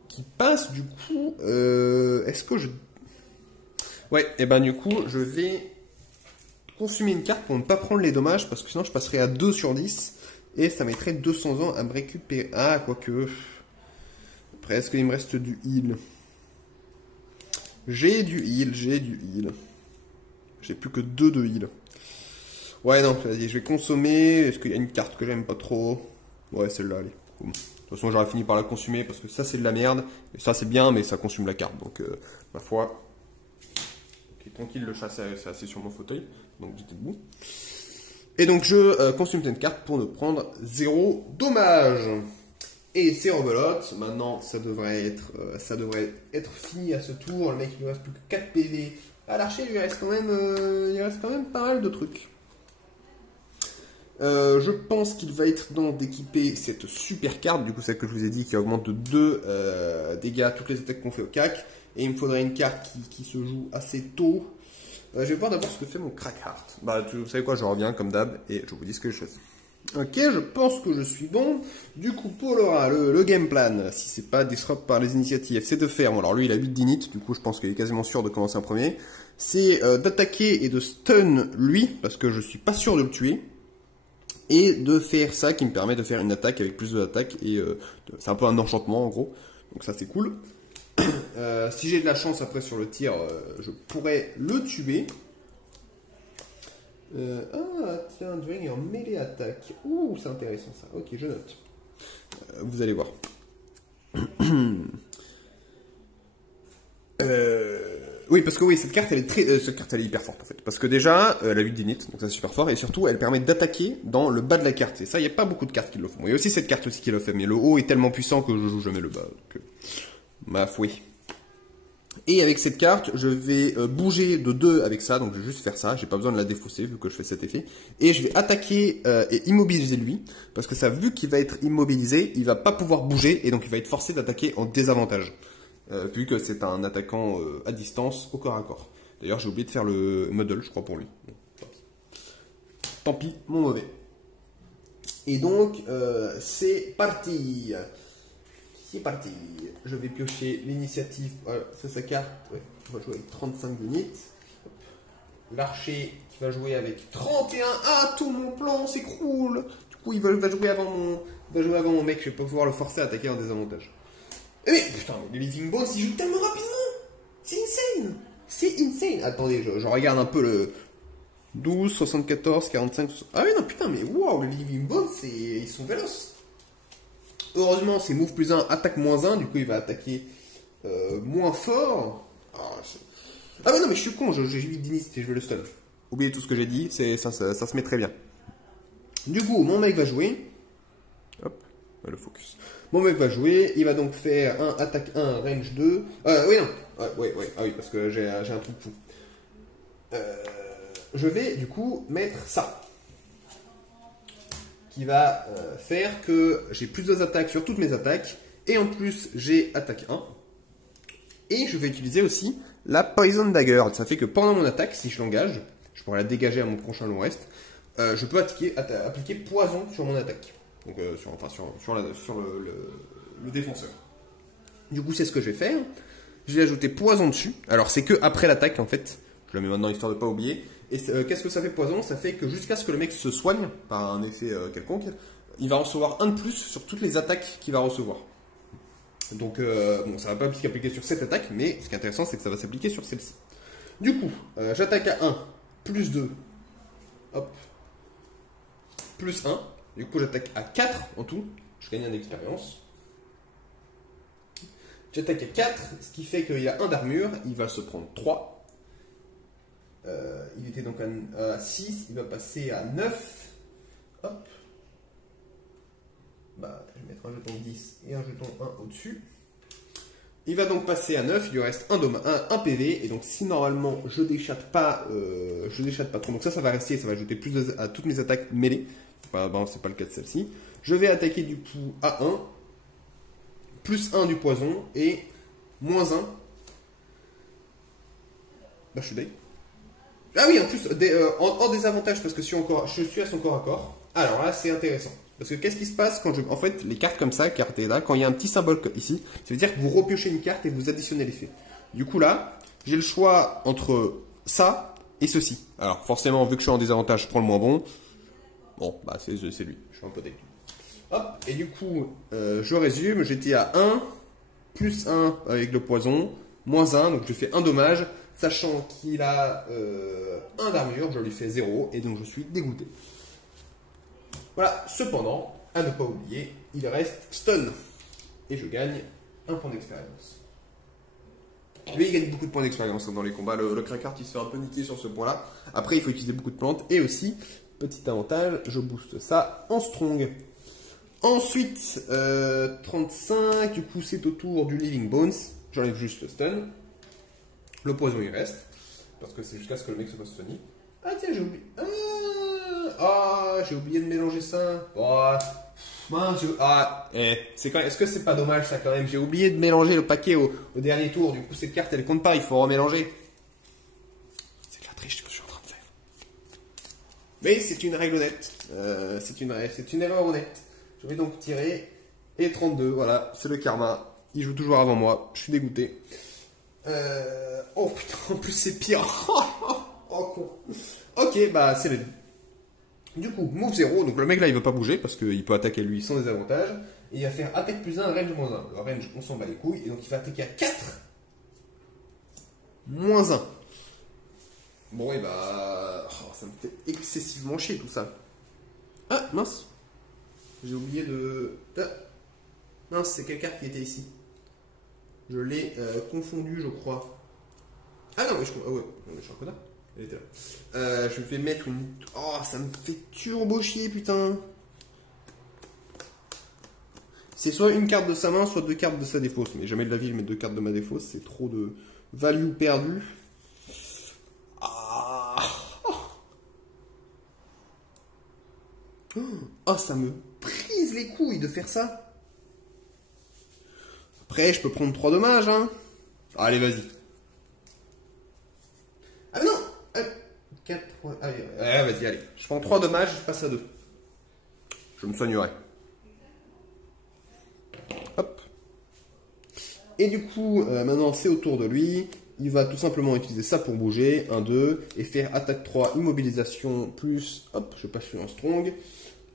qui passe du coup, est-ce que je... Ouais, et ben du coup, je vais consumer une carte pour ne pas prendre les dommages, parce que sinon je passerai à 2 sur 10, et ça mettrait 200 ans à me récupérer. Ah, quoique... Presque, il me reste du heal. J'ai du heal. J'ai plus que 2 de heal. Ouais, non, vas-y, je vais consommer. Est-ce qu'il y a une carte que j'aime pas trop? Ouais, celle-là, allez. Boum. De toute façon, j'aurais fini par la consumer, parce que ça, c'est de la merde. Et ça, c'est bien, mais ça consume la carte. Donc, ma foi... Ok, tranquille, le chat, c'est assis sur mon fauteuil. Donc, j'étais debout. Et donc, je consomme cette carte pour ne prendre 0 dommage. Et c'est rebelote. Maintenant, ça devrait être fini à ce tour. Le mec, il lui reste plus que 4 PV. À l'archer, il reste quand même pas mal de trucs. Je pense qu'il va être temps d'équiper cette super carte, du coup celle que je vous ai dit qui augmente de 2 dégâts à toutes les attaques qu'on fait au cac. Et il me faudrait une carte qui se joue assez tôt. Je vais voir d'abord ce que fait mon Crack Heart. Bah, vous savez quoi, je reviens comme d'hab et je vous dis ce que je fais. Ok, je pense que je suis bon. Du coup, pour Laura, le game plan, si c'est pas disrupt par les initiatives, c'est de faire... Bon, alors lui, il a 8 d'init, du coup, je pense qu'il est quasiment sûr de commencer en premier. C'est d'attaquer et de stun lui, parce que je suis pas sûr de le tuer. Et de faire ça qui me permet de faire une attaque avec plus d'attaque. Et c'est un peu un enchantement, en gros. Donc ça, c'est cool. Si j'ai de la chance après sur le tir, je pourrais le tuer. Tiens, during en mêlée attaque. Ouh, c'est intéressant ça. Ok, je note. Vous allez voir. Oui, parce que oui, cette carte elle est hyper forte en fait. Parce que déjà, elle a 8 d'init, donc ça c'est super fort. Et surtout, elle permet d'attaquer dans le bas de la carte. Et ça, il n'y a pas beaucoup de cartes qui le font. Il y a aussi cette carte aussi qui le fait. Mais le haut est tellement puissant que je joue jamais le bas. Donc, ma foi. Et avec cette carte, je vais bouger de 2 avec ça, donc je vais juste faire ça, j'ai pas besoin de la défausser vu que je fais cet effet. Et je vais attaquer et immobiliser lui, parce que ça, vu qu'il va être immobilisé, il va pas pouvoir bouger, et donc il va être forcé d'attaquer en désavantage. Vu que c'est un attaquant à distance, au corps à corps. D'ailleurs, j'ai oublié de faire le Muddle, je crois, pour lui. Bon, tant pis, mon mauvais. Et donc, c'est parti. C'est parti. Je vais piocher l'initiative. Voilà, c'est sa carte. Ouais, on va jouer avec 35 units. L'archer qui va jouer avec 31. Ah, tout mon plan s'écroule. Du coup, il va jouer avant mon mec. Je vais pas pouvoir le forcer à attaquer en désavantage. Mais putain, mais les Living Bones, ils jouent tellement rapidement. C'est insane. C'est insane. Attendez, je regarde un peu le 12, 74, 45. Ah oui, non, putain, mais waouh, les Living Bones, ils sont véloces. Heureusement, c'est move plus 1, attaque moins 1, du coup il va attaquer moins fort. Ah bah non, mais je suis con, j'ai 8 d'initiative et je vais le stun. Oubliez tout ce que j'ai dit, ça se met très bien. Du coup, mon mec va jouer. Hop, le focus. Mon mec va jouer, il va donc faire un attaque 1, range 2. Oui, non. Ouais, ah oui, parce que j'ai un truc fou. Je vais du coup mettre ça. Qui va faire que j'ai plus d'attaques sur toutes mes attaques Et en plus, j'ai attaque 1. Et je vais utiliser aussi la Poison Dagger. Ça fait que pendant mon attaque, si je l'engage, je pourrais la dégager à mon prochain long rest, je peux appliquer poison sur mon attaque. Donc sur le défenseur. Du coup, c'est ce que je vais faire. Je vais ajouter poison dessus. Alors, c'est que après l'attaque, en fait. Je le mets maintenant histoire de ne pas oublier. Et qu'est-ce que ça fait poison? Ça fait que jusqu'à ce que le mec se soigne par un effet quelconque, il va recevoir 1 de plus sur toutes les attaques qu'il va recevoir. Donc, bon, ça ne va pas s'appliquer sur cette attaque, mais ce qui est intéressant, c'est que ça va s'appliquer sur celle-ci. Du coup, j'attaque à 1, plus 2, hop, plus 1. Du coup, j'attaque à 4 en tout. Je gagne 1 d'expérience. J'attaque à 4, ce qui fait qu'il a 1 d'armure. Il va se prendre 3. Il était donc à 6. Il va passer à 9. Hop. Bah, je vais mettre un jeton 10 et un jeton 1 au-dessus. Il va donc passer à 9. Il lui reste 1 PV. Et donc, si normalement je déchatte pas trop, donc ça va rester. Ça va ajouter plus à toutes mes attaques mêlées. Bon, c'est pas le cas de celle-ci. Je vais attaquer du coup à 1. Plus 1 du poison et moins 1. Bah, je suis deg. Ah oui, en plus, en désavantage, parce que je suis à son corps à corps. Alors là, c'est intéressant. Parce que qu'est-ce qui se passe quand en fait, les cartes comme ça, cartes là, quand il y a un petit symbole ici, ça veut dire que vous repiochez une carte et vous additionnez l'effet. Du coup là, j'ai le choix entre ça et ceci. Alors forcément, vu que je suis en désavantage, je prends le moins bon. Bon, bah c'est lui. Je suis un peu deg. Hop, et du coup, je résume, j'étais à 1, plus 1 avec le poison, moins 1, donc je fais 1 dommage, sachant qu'il a 1 d'armure, je lui fais 0, et donc je suis dégoûté. Voilà, cependant, à ne pas oublier, il reste stun, et je gagne 1 point d'expérience. Lui, il gagne beaucoup de points d'expérience dans les combats, le crackart il se fait un peu niquer sur ce point-là. Après, il faut utiliser beaucoup de plantes, et aussi, petit avantage, je booste ça en strong. Ensuite, 35, du coup c'est au tour du Living Bones. J'enlève juste le stun. Le poison il reste. Parce que c'est jusqu'à ce que le mec se fasse stunner. Ah tiens, j'ai oublié. J'ai oublié de mélanger ça. Oh, mince, est-ce que c'est pas dommage ça quand même? J'ai oublié de mélanger le paquet au dernier tour. Du coup cette carte elle compte pas, il faut remélanger. C'est de la triche que je suis en train de faire. Mais c'est une règle honnête. C'est une erreur honnête. Je vais donc tirer. Et 32, voilà, c'est le karma. Il joue toujours avant moi. Je suis dégoûté. Oh putain, en plus c'est pire. Oh con. Ok, bah c'est la vie. Du coup, move 0. Donc le mec là il veut pas bouger parce qu'il peut attaquer lui sans désavantage. Et il va faire attaque plus 1, range moins 1. Le range, on s'en bat les couilles. Et donc il va attaquer à 4. Moins 1. Bon, et bah. Oh, ça me fait excessivement chier tout ça. Ah, mince. J'ai oublié de... Ah. Mince, c'est quelle carte qui était ici? Je l'ai confondu, je crois. Ah non, mais je suis un connard. Elle était là. Je vais mettre une... Oh, ça me fait turbo chier, putain. C'est soit une carte de sa main, soit 2 cartes de sa défausse. Mais jamais de la vie, je mets 2 cartes de ma défausse. C'est trop de value perdu. Oh, ça me prise les couilles de faire ça. Après, je peux prendre 3 dommages, hein. Allez, vas-y. Ah non 4, 3... Allez, vas-y, allez. Je prends 3 dommages, je passe à 2. Je me soignerai. Hop. Et du coup, maintenant, c'est au tour de lui. Il va tout simplement utiliser ça pour bouger. 1, 2. Et faire attaque 3, immobilisation, plus... Hop, je passe sur un strong.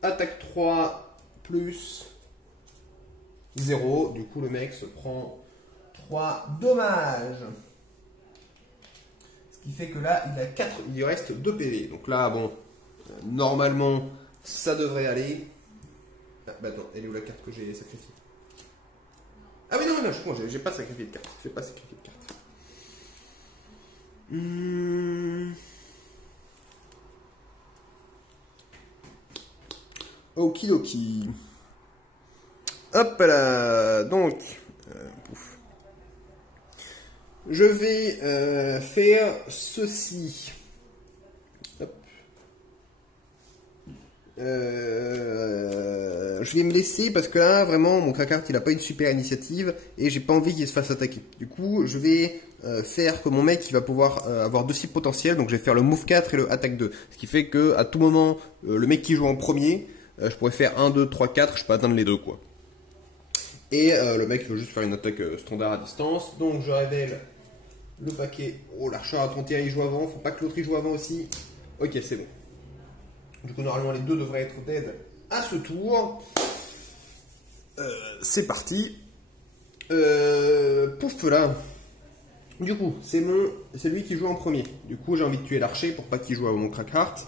Attaque 3, plus... 0. Du coup, le mec se prend 3 dommages. Ce qui fait que là, il a 4, il lui reste 2 PV. Donc là, bon, normalement, ça devrait aller. Ah, bah non, elle est où la carte que j'ai sacrifiée? Ah oui, non, je crois, j'ai pas sacrifié de carte. J'ai pas sacrifié de carte. Okidoki. Hop là, donc, pouf. Je vais faire ceci. Hop. je vais me laisser parce que là, vraiment, mon Crackheart, il a pas une super initiative et j'ai pas envie qu'il se fasse attaquer. Du coup, je vais faire que mon mec, il va pouvoir avoir 2 cibles potentielles. Donc, je vais faire le move 4 et le attaque 2. Ce qui fait que à tout moment, le mec qui joue en premier, je pourrais faire 1, 2, 3, 4, je peux atteindre les deux, quoi. Et le mec, il veut juste faire une attaque standard à distance. Donc, je révèle le paquet. Oh, l'archer à 31, il joue avant. Faut pas que l'autre il joue avant aussi. Ok, c'est bon. Du coup, normalement, les deux devraient être dead à ce tour. C'est parti. Pouf là. Du coup, c'est lui qui joue en premier. Du coup, j'ai envie de tuer l'archer pour pas qu'il joue à mon Crackheart.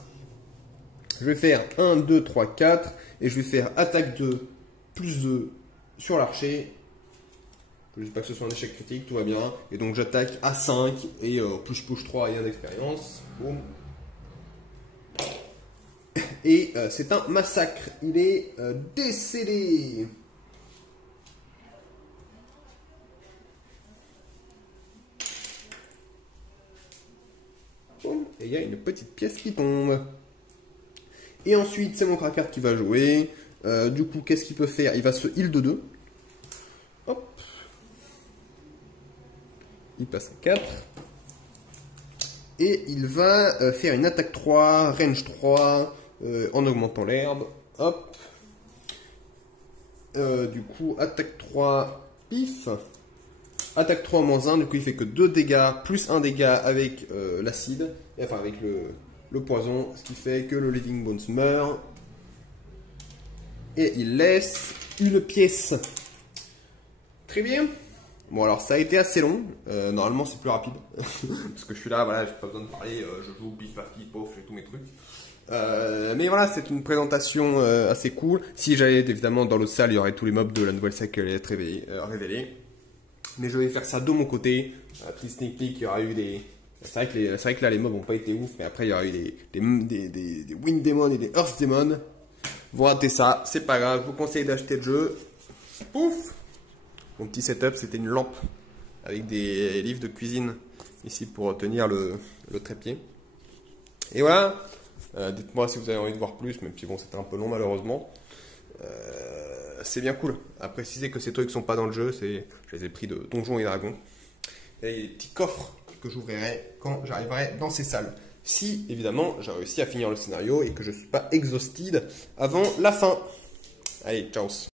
Je vais faire 1, 2, 3, 4. Et je vais faire attaque 2 plus 2 sur l'archer. Je ne dis pas que ce soit un échec critique, tout va bien. Et donc, j'attaque à 5. Et plus je push 3 et 1 d'expérience. Boum. Et c'est un massacre. Il est décédé. Boum. Et il y a une petite pièce qui tombe. Et ensuite, c'est mon Crackheart qui va jouer. Du coup, qu'est-ce qu'il peut faire? Il va se heal de 2. Hop. Il passe à 4. Et il va faire une attaque 3, range 3, en augmentant l'herbe. Hop. Du coup, attaque 3, pif. Attaque 3 moins 1, du coup il fait que 2 dégâts, plus 1 dégât avec l'acide, enfin avec le poison, ce qui fait que le Living Bones meurt. Et il laisse une pièce. Très bien. Bon alors ça a été assez long, normalement c'est plus rapide, parce que je suis là, voilà, j'ai pas besoin de parler, je joue, pif paf pif pof, j'ai tous mes trucs. Mais voilà, c'est une présentation assez cool. Si j'allais évidemment dans le salle, il y aurait tous les mobs de la nouvelle salle qui allaient être révélés. Mais je vais faire ça de mon côté. Petit sneak peek, il y aura eu des... C'est vrai que là les mobs n'ont pas été ouf, mais après il y aura eu des Wind Demon et des Earth Demon. Vous ratez ça, c'est pas grave, je vous conseille d'acheter le jeu. Pouf! Mon petit setup, c'était une lampe avec des livres de cuisine ici pour tenir le trépied. Et voilà, dites-moi si vous avez envie de voir plus, même si bon, c'était un peu long malheureusement. C'est bien cool. À préciser que ces trucs sont pas dans le jeu, je les ai pris de Donjons et Dragons. Et il y a des petits coffres que j'ouvrirai quand j'arriverai dans ces salles. Si, évidemment, j'ai réussi à finir le scénario et que je ne suis pas exhausted avant la fin. Allez, ciao.